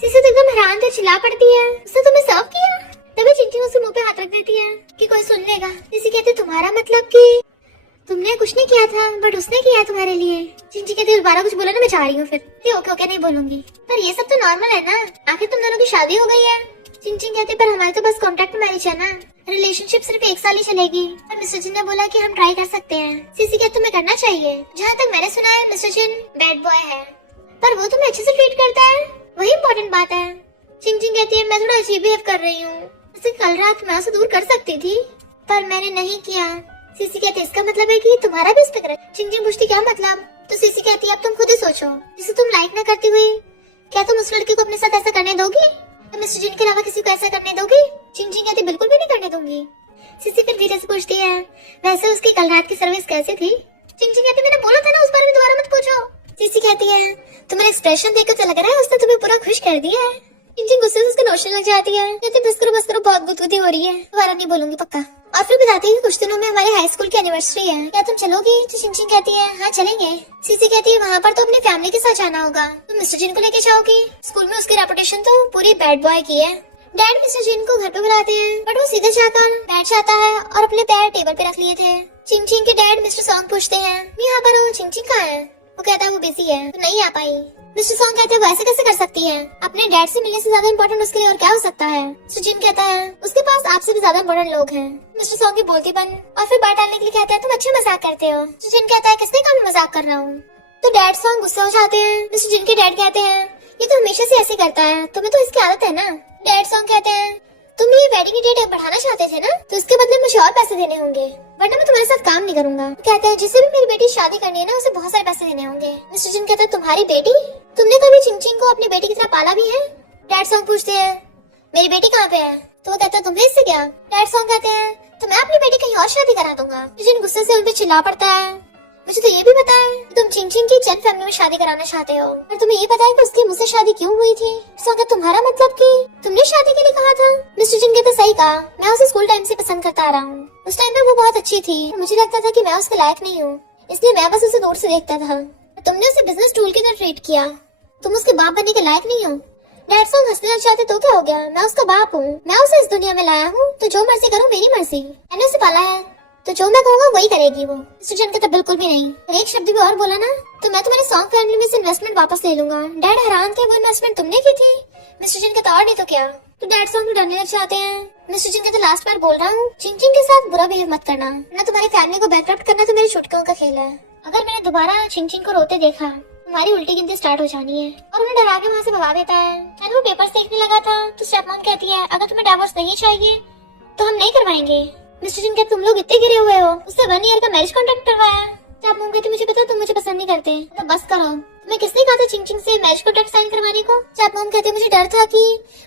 सीसी तो एकदम हैरान थे, चिल्ला पड़ती है उसने तुम्हें सर्व किया? तभी चिंचिंग उसके मुंह पे हाथ रख देती है कि कोई सुन लेगा। सीसी कहती तुम्हारा मतलब कि तुमने कुछ नहीं किया था बट उसने किया तुम्हारे लिए। चिंचिंग कहती दोबारा कुछ बोला ना मैं जा रही हूँ फिर। ओके ओके नहीं बोलूंगी, पर ये सब तो नॉर्मल है ना, आखिर तुम दोनों की शादी हो गई है। चिंचिंग कहती पर हमारी तो बस कॉन्ट्रैक्ट मैरिज है ना, रिलेशनशिप सिर्फ 1 साल ही चलेगी। और मिस्टर जिन ने बोला कि हम ट्राई कर सकते हैं। सीसी कहती तुम्हें करना चाहिए, जहाँ तक मैंने सुना है मिस्टर जिन बैड बॉय है, पर वो तुम्हें अच्छे से ट्रीट करता है, वही इम्पोर्टेंट बात है। चिंचिंग कहती है मैं थोड़ा अजीब बिहेव कर रही हूँ, वैसे कल रात मैं उसे दूर कर सकती थी पर मैंने नहीं किया। सीसी कहती इसका मतलब है कि तुम्हारा भी इस पे। चिंचिंग पूछती क्या मतलब? तो सीसी कहती है अब तुम खुद ही सोचो, जिसे तुम लाइक ना करती हुई क्या तुम उस लड़की को अपने साथ ऐसा करने दोगी? तुम मिस्टर जिन के अलावा किसी को ऐसा करने दोगी? चिंचिंग कहती बिल्कुल भी नहीं करने दूंगी। सीसी फिर धीरे से पूछती है वैसे उसकी कल रात की सर्विस कैसी थी? चिंचिंग कहती मैंने बोला था ना उस बारे में दोबारा मत पूछो। सीसी कहती है तुम्हारा एक्सप्रेशन देखकर तो लग रहा है उसने तुम्हें पूरा खुश कर दिया है। चिंचिंग गुस्से से उसके नोशन लग जाती है, कहती बस करो बहुत गुदगुदी हो रही है, दोबारा नहीं बोलूंगी पक्का। और फिर बताती है कि कुछ दिनों में हमारे हाई स्कूल की एनिवर्सरी है, क्या तुम चलोगी? तो चिंचिंग कहती है हाँ चलेंगे। सीसी कहती है वहाँ पर तो अपनी फैमिली के साथ जाना होगा, तुम मिस्टर जिन को लेके जाओगी? स्कूल में उसकी रेपुटेशन तो पूरी बैड बॉय की है। डैड मिस्टर जिन को घर पे बुलाते हैं बट वो सीधे जाकर बैठ जाता है और अपने पैर टेबल पे रख लिए थे। चिंचिंग के डैड मिस्टर सॉन्ग पूछते हैं मैं यहाँ पर हूँ, चिंचिंग कहाँ है? वो कहता है वो बिजी है तो नहीं आ पाई। मिस्टर सॉन्ग कहते हैं वो ऐसे कैसे कर सकती है, अपने डैड से मिलने से ज्यादा इम्पोर्टेंट उसके लिए और क्या हो सकता है? सुजिन कहता है उसके पास आपसे भी ज्यादा इम्पोर्टेंट लोग हैं। मिस्टर सॉन्ग की बोलती बंद और फिर बात डालने के लिए कहता है तुम अच्छे मजाक करते हो। सुजिन कहता है किसने कहा मैं मजाक कर रहा हूँ? तो डैड सॉन्ग गुस्सा हो जाते हैं। मिस्टर जिन के डैड कहते हैं ये तो हमेशा से ऐसे करता है, तुम्हें तो इसकी आदत है ना। डैड सॉन्ग कहते हैं तुम ये वेडिंग की डेट बढ़ाना चाहते थे ना, तो इसके बदले मुझे और पैसे देने होंगे वरना मैं तुम्हारे साथ काम नहीं करूंगा। कहते हैं जिसे भी मेरी बेटी शादी करनी है ना उसे बहुत सारे पैसे देने होंगे। मिस्टर जिन कहता है तुम्हारी बेटी? तुमने कभी चिंचिंग को अपनी बेटी की तरह पाला भी है? डैड सॉन्ग पूछते हैं मेरी बेटी कहाँ पे है? तो वो कहता है तुम्हें इससे क्या? डैड सॉन्ग कहते हैं तो मैं अपनी बेटी कहीं और शादी करा दूंगा। जिन गुस्से से उन पे चिल्ला पड़ता है मुझे तो ये भी पता है तुम चिंचिंग की चैन फैमिली में शादी कराना चाहते हो, और तुम्हें ये पता है कि उसकी मुझसे शादी क्यों हुई थी? सॉन्ग तुम्हारा मतलब कि तुमने शादी के लिए कहा था? मिस्टर जिन कहते सही कहा, मैं उसे स्कूल टाइम से पसंद करता आ रहा हूँ, उस टाइम पे वो बहुत अच्छी थी, मुझे लगता था कि मैं उसके लायक नहीं हूँ इसलिए मैं बस उसे दूर से देखता था। तुमने उसे बिजनेस टूल की तरह ट्रीट किया, तुम उसके बाप बनने के लायक नहीं हो। डैड सॉन्ग हंसने लग जाते तो क्या हो गया, मैं उसका बाप हूँ, मैं उसे इस दुनिया में लाया हूँ तो जो मर्जी करूँ मेरी मर्जी, मैंने उसे पाला है तो जो मैं कहूँगा वही करेगी वो। सुजन कहता बिल्कुल भी नहीं, एक शब्द भी और बोला ना तो मैं तुम्हारी सॉन्ग फैमिली में से इन्वेस्टमेंट वापस ले लूंगा। डैड हैरान थे वो इन्वेस्टमेंट तुमने की थी? मिस्टर जिन कहता और नहीं तो क्या। तो डैड सॉन्ग डरने लग जाते हैं। मिस्टर जिन कहता लास्ट बार बोल रहा हूँ चिंचिंग के साथ बुरा बिहेव मत करना, ना तुम्हारी फैमिली को बैकअप करना तो मेरे छुटकियों का खेल है। अगर मैंने दोबारा चिंचिंग को रोते देखा हमारी उल्टी गिनती स्टार्ट हो जानी है। और उन्हें डरा के वहाँ से भगा देता है। मैंने वो पेपर्स देखने लगा था तो स्टेपमॉम कहती है अगर तुम्हें डिवोर्स नहीं चाहिए तो हम नहीं करवाएंगे। मिस्टर जिन कहते तुम लोग इतने गिरे हुए हो, उससे 1 ईयर का मैरिज कॉन्ट्रैक्ट करवाया। स्टेपमॉम कहती मुझे पता तुम मुझे पसंद नहीं करते तो बस करो, तुम्हें किसने कहा था चिंचिंग से मैरिज कॉन्ट्रैक्ट साइन करवाने को? स्टेपमॉम कहते मुझे डर था कि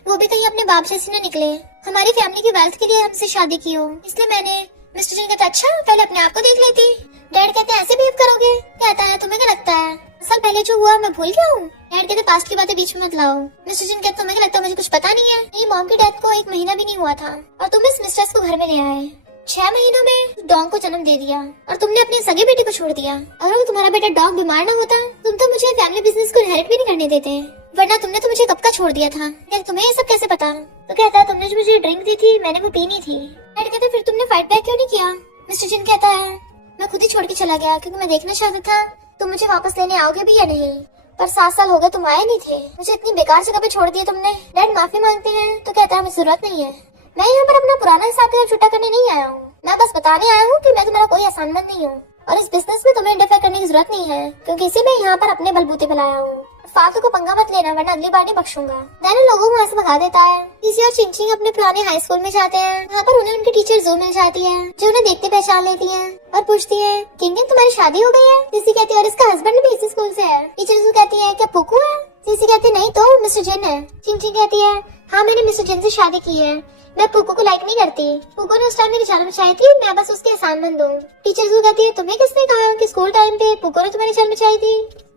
वो भी कहीं अपने बाप जैसी न निकले, हमारी फैमिली की वेल्थ के लिए हमसे शादी की हो, इसलिए मैंने। मिस्टर जिन कहता अच्छा पहले अपने आप को देख लेती। डैड कहते ऐसे बिहेव करोगे? कहता है तुम्हें क्या लगता है साल पहले जो हुआ मैं भूल गया हूँ? डैड कहते पास्ट की बातें बीच में मत लाओ। मिस्टर जिन कहते तुम्हें क्या लगता है मुझे कुछ पता नहीं है? मेरी मॉम की डेथ को 1 महीना भी नहीं हुआ था और तुम इस मिस्ट्रेस को घर में ले आए, 6 महीनों में डॉग को जन्म दे दिया और तुमने अपनी सगी बेटी को छोड़ दिया। और अगर तुम्हारा बेटा डॉग बीमार ना होता तुम तो मुझे फैमिली बिजनेस को इनहेरिट भी नहीं करने देते, वरना तुमने तो मुझे कब का छोड़ दिया था। तुम्हें ये सब कैसे पता? तो कहता है तुमने जो मुझे ड्रिंक दी थी मैंने वो पीनी थी। डैड कहते फिर तुमने फाइट बैक क्यों नहीं किया? मिस्टर जिन कहता है मैं खुद ही छोड़ के चला गया क्योंकि मैं देखना चाहता था तुम मुझे वापस लेने आओगे भी या नहीं, पर 7 साल हो गए तुम आए नहीं थे, मुझे इतनी बेकार जगह पे छोड़ दिया तुमने। डैड माफी मांगते हैं तो कहता है मुझे जरूरत नहीं है, मैं यहाँ पर अपना पुराना हिसाब किताब छुट्टा करने नहीं आया हूँ, मैं बस बताने आया हूँ कि मैं तुम्हारा कोई आसान बंद नहीं हूँ। और इस बिजनेस में तुम्हें इंटरफेयर करने की जरूरत नहीं है, क्योंकि इसे मैं यहाँ पर अपने बलबूते पे लाया हूँ। फालतू को पंगा मत लेना, वरना अगली बार नहीं बख्शूंगा। नैनो लोगों को वहाँ से भगा देता है। सीसी और चिंचिंग अपने पुराने हाई स्कूल में जाते हैं। वहाँ पर उन्हें उनकी टीचर जो मिल जाती है, जो उन्हें देखते पहचान लेती है और पूछती है, किंगन तुम्हारी शादी हो गई है? सीसी कहती है, और इसका हस्बैंड भी इसी स्कूल से है। टीचर जो कहती है, क्या पुकू है? सीसी कहती है, नहीं तो मिस्टर जिन है। चिंचिंग कहती है, हाँ मैंने मिस्टर जिन से शादी की है, मैं पुकू को लाइक नहीं करती। पुकू ने उस टाइम मेरी जान बचाई थी, मैं बस उसके एहसान मंद हूँ। टीचर जो कहती है, तुम्हें किसने कहा कि स्कूल टाइम पे पुकू ने तुम्हारी जान बचाई थी?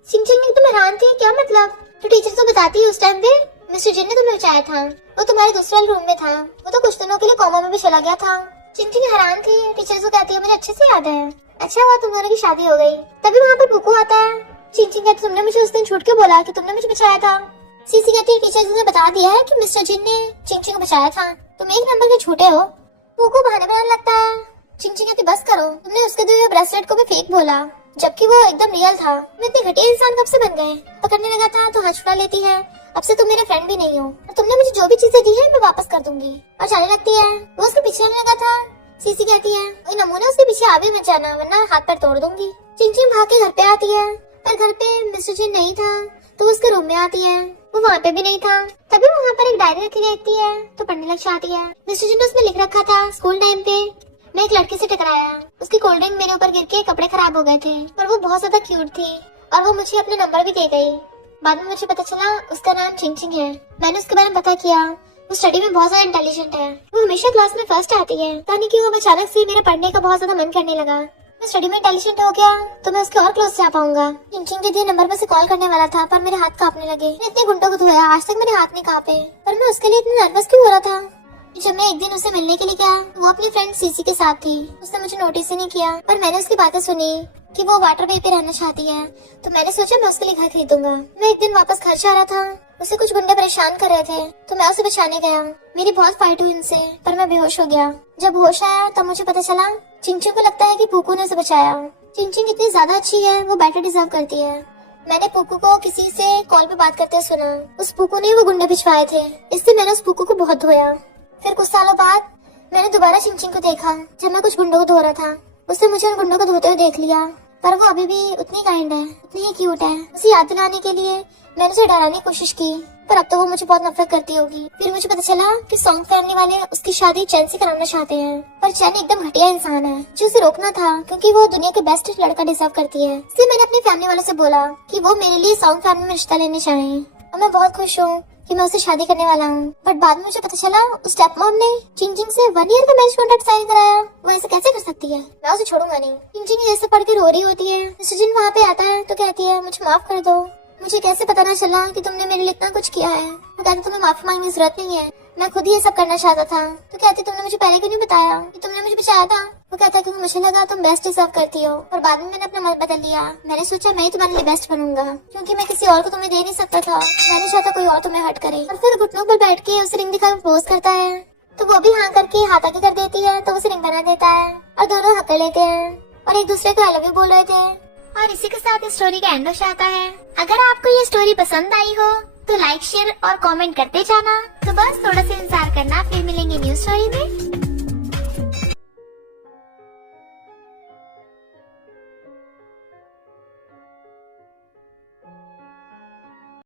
चिंचिंग तुम हैरान थी, क्या मतलब? तो टीचर तो बताती है, उस टाइम पे मिस्टर जिन ने तुम्हें बचाया था, वो तुम्हारे दूसरे रूम में था, वो तो कुछ दिनों के लिए कोमा में भी चला गया था। चिंचिंग हैरान थी। टीचर जो कहती है, मुझे अच्छे से याद है, अच्छा हुआ तुम दोनों की शादी हो गई। तभी वहाँ पर पुकू आता है। चिंचिंग कहती, तुमने मुझे उस दिन झूठ के बोला कि तुमने मुझे बचाया था। सीसी कहती है, टीचर ने बता दिया है कि मिस्टर जिन ने चिंचिंग को बचाया था, तुम एक नंबर के झूठे हो। पुकू बहाने बनाने लगता है। चिंचिंग कहती, बस करो, तुमने उसके दिए हुए ब्रेसलेट को भी फेक बोला, जबकि वो एकदम रियल था। मैं इतने घटिया इंसान कब से बन गए? पकड़ने लगा था तो हाथ छुड़ा लेती है। अब से तुम मेरे फ्रेंड भी नहीं हो, और तुमने मुझे जो भी चीजें दी है मैं वापस कर दूंगी। और जाने लगती है। वो उसके पीछे आने लगा था। सीसी कहती है, कोई नमूना उसके पीछे आगे मत जाना, वरना हाथ पैर तोड़ दूंगी। चिंचिंग भाग के घर पे आती है, पर घर पे मिस्टर जिन नहीं था, तो वो उसके रूम में आती है। वो वहाँ पे भी नहीं था। तभी वहाँ पर एक डायरी रखी रहती है, तो पढ़ने लग जाती है। मिस्टर जिन ने उसमें लिख रखा था, स्कूल टाइम पे मैं एक लड़के से टकराया, उसकी कोल्ड ड्रिंक मेरे ऊपर गिर के कपड़े खराब हो गए थे, और वो बहुत ज्यादा क्यूट थी, और वो मुझे अपना नंबर भी दे गई। बाद में मुझे पता चला उसका नाम चिंचिंग है। मैंने उसके बारे में पता किया, वो स्टडी में बहुत ज्यादा इंटेलिजेंट है, वो हमेशा क्लास में फर्स्ट आती है। पता नहीं क्यों अचानक से मेरा पढ़ने का बहुत ज्यादा मन करने लगा। मैं स्टडी में इंटेलिजेंट हो गया तो मैं उसके और क्लोज जा पाऊंगा। चिंचिंग के दिए नंबर पर से कॉल करने वाला था, पर मेरे हाथ कांपने लगे। मैंने इतने घंटों को धोया, आज तक मेरे हाथ नहीं कांपे, पर मैं उसके लिए इतनी नर्वस क्यों हो रहा था? जब मैं एक दिन उसे मिलने के लिए गया, वो अपनी फ्रेंड सीसी के साथ थी। उसने मुझे नोटिस ही नहीं किया, पर मैंने उसकी बातें सुनी कि वो वाटर वे पे रहना चाहती है, तो मैंने सोचा मैं उसके लिए घर खरीदूंगा। मैं एक दिन वापस घर जा रहा था, उसे कुछ गुंडे परेशान कर रहे थे, तो मैं उसे बचाने गया। मेरी बहुत फाइट हुई उनसे, पर मैं बेहोश हो गया। जब होश आया तब मुझे पता चला चिंचिंग को लगता है कि पुकू ने उसे बचाया। चिंचिंग इतनी ज्यादा अच्छी है, वो बेटर डिजर्व करती है। मैंने पुकू को किसी से कॉल पे बात करते सुना, उस पुकू ने वो गुंडे भिजवाए थे, इससे मैंने उस पुकू को बहुत धोया। फिर कुछ सालों बाद मैंने दोबारा चिंचिंग को देखा, जब मैं कुछ गुंडों को धो रहा था। उसने मुझे उन गुंडों को धोते हुए देख लिया, पर वो अभी भी उतनी काइंड है, उतनी ही क्यूट है। उसे याद दिलाने के लिए मैंने उसे डराने की कोशिश की, पर अब तो वो मुझे बहुत नफरत करती होगी। फिर मुझे पता चला कि सॉन्ग फैमिली वाले उसकी शादी चैन से कराना चाहते हैं, पर चैन एकदम घटिया इंसान है, जो उसे रोकना था, क्योंकि वो दुनिया के बेस्ट लड़का डिजर्व करती है। इसलिए मैंने अपनी फैमिली वालों से बोला कि वो मेरे लिए सॉन्ग फैमिली में रिश्ता लेने चाहें, और मैं बहुत खुश हूँ कि मैं उससे शादी करने वाला हूँ। बट बाद में मुझे पता चला उस स्टेप मॉम ने चिंचिंग से 1 ईयर का मैरिज कॉन्ट्रैक्ट साइन कराया। वो ऐसे कैसे कर सकती है? मैं उसे छोड़ूंगा नहीं। चिंचिंग जैसे पढ़ के रो रही होती है। मिस्टर जिन वहाँ पे आता है तो कहती है, मुझे माफ कर दो, मुझे कैसे पता न चला कि तुमने मेरे लिए इतना कुछ किया है। वो कहती, तुम्हें माफी मांगने की जरूरत नहीं है, मैं खुद ही ये सब करना चाहता था। तो कहती, तुमने मुझे पहले क्यों नहीं बताया कि तुमने मुझे बचाया था? वो कहता है, क्योंकि मुझे लगा तुम बेस्ट डिजर्व करती हो, और बाद में मैंने अपना मन बदल लिया। मैंने सोचा मैं ही तुम्हारे लिए बेस्ट बनूंगा, क्योंकि मैं किसी और को तुम्हें दे नहीं सकता था। मैंने चाहता कोई और तुम्हें हर्ट करे। और फिर घुटनों पर बैठ के उसे रिंग दिखा प्रपोज करता है, तो वो भी हाँ करके हाथ आगे कर देती है, तो उसे रिंग बना देता है, और दोनों हक लेते हैं, और एक दूसरे को आई लव यू बोल रहे थे। और इसी के साथ इस स्टोरी का एंड हो जाता है। अगर आपको ये स्टोरी पसंद आई हो तो लाइक, शेयर और कमेंट करते जाना। तो बस थोड़ा सा इंतजार करना, फिर मिलेंगे न्यू स्टोरी में।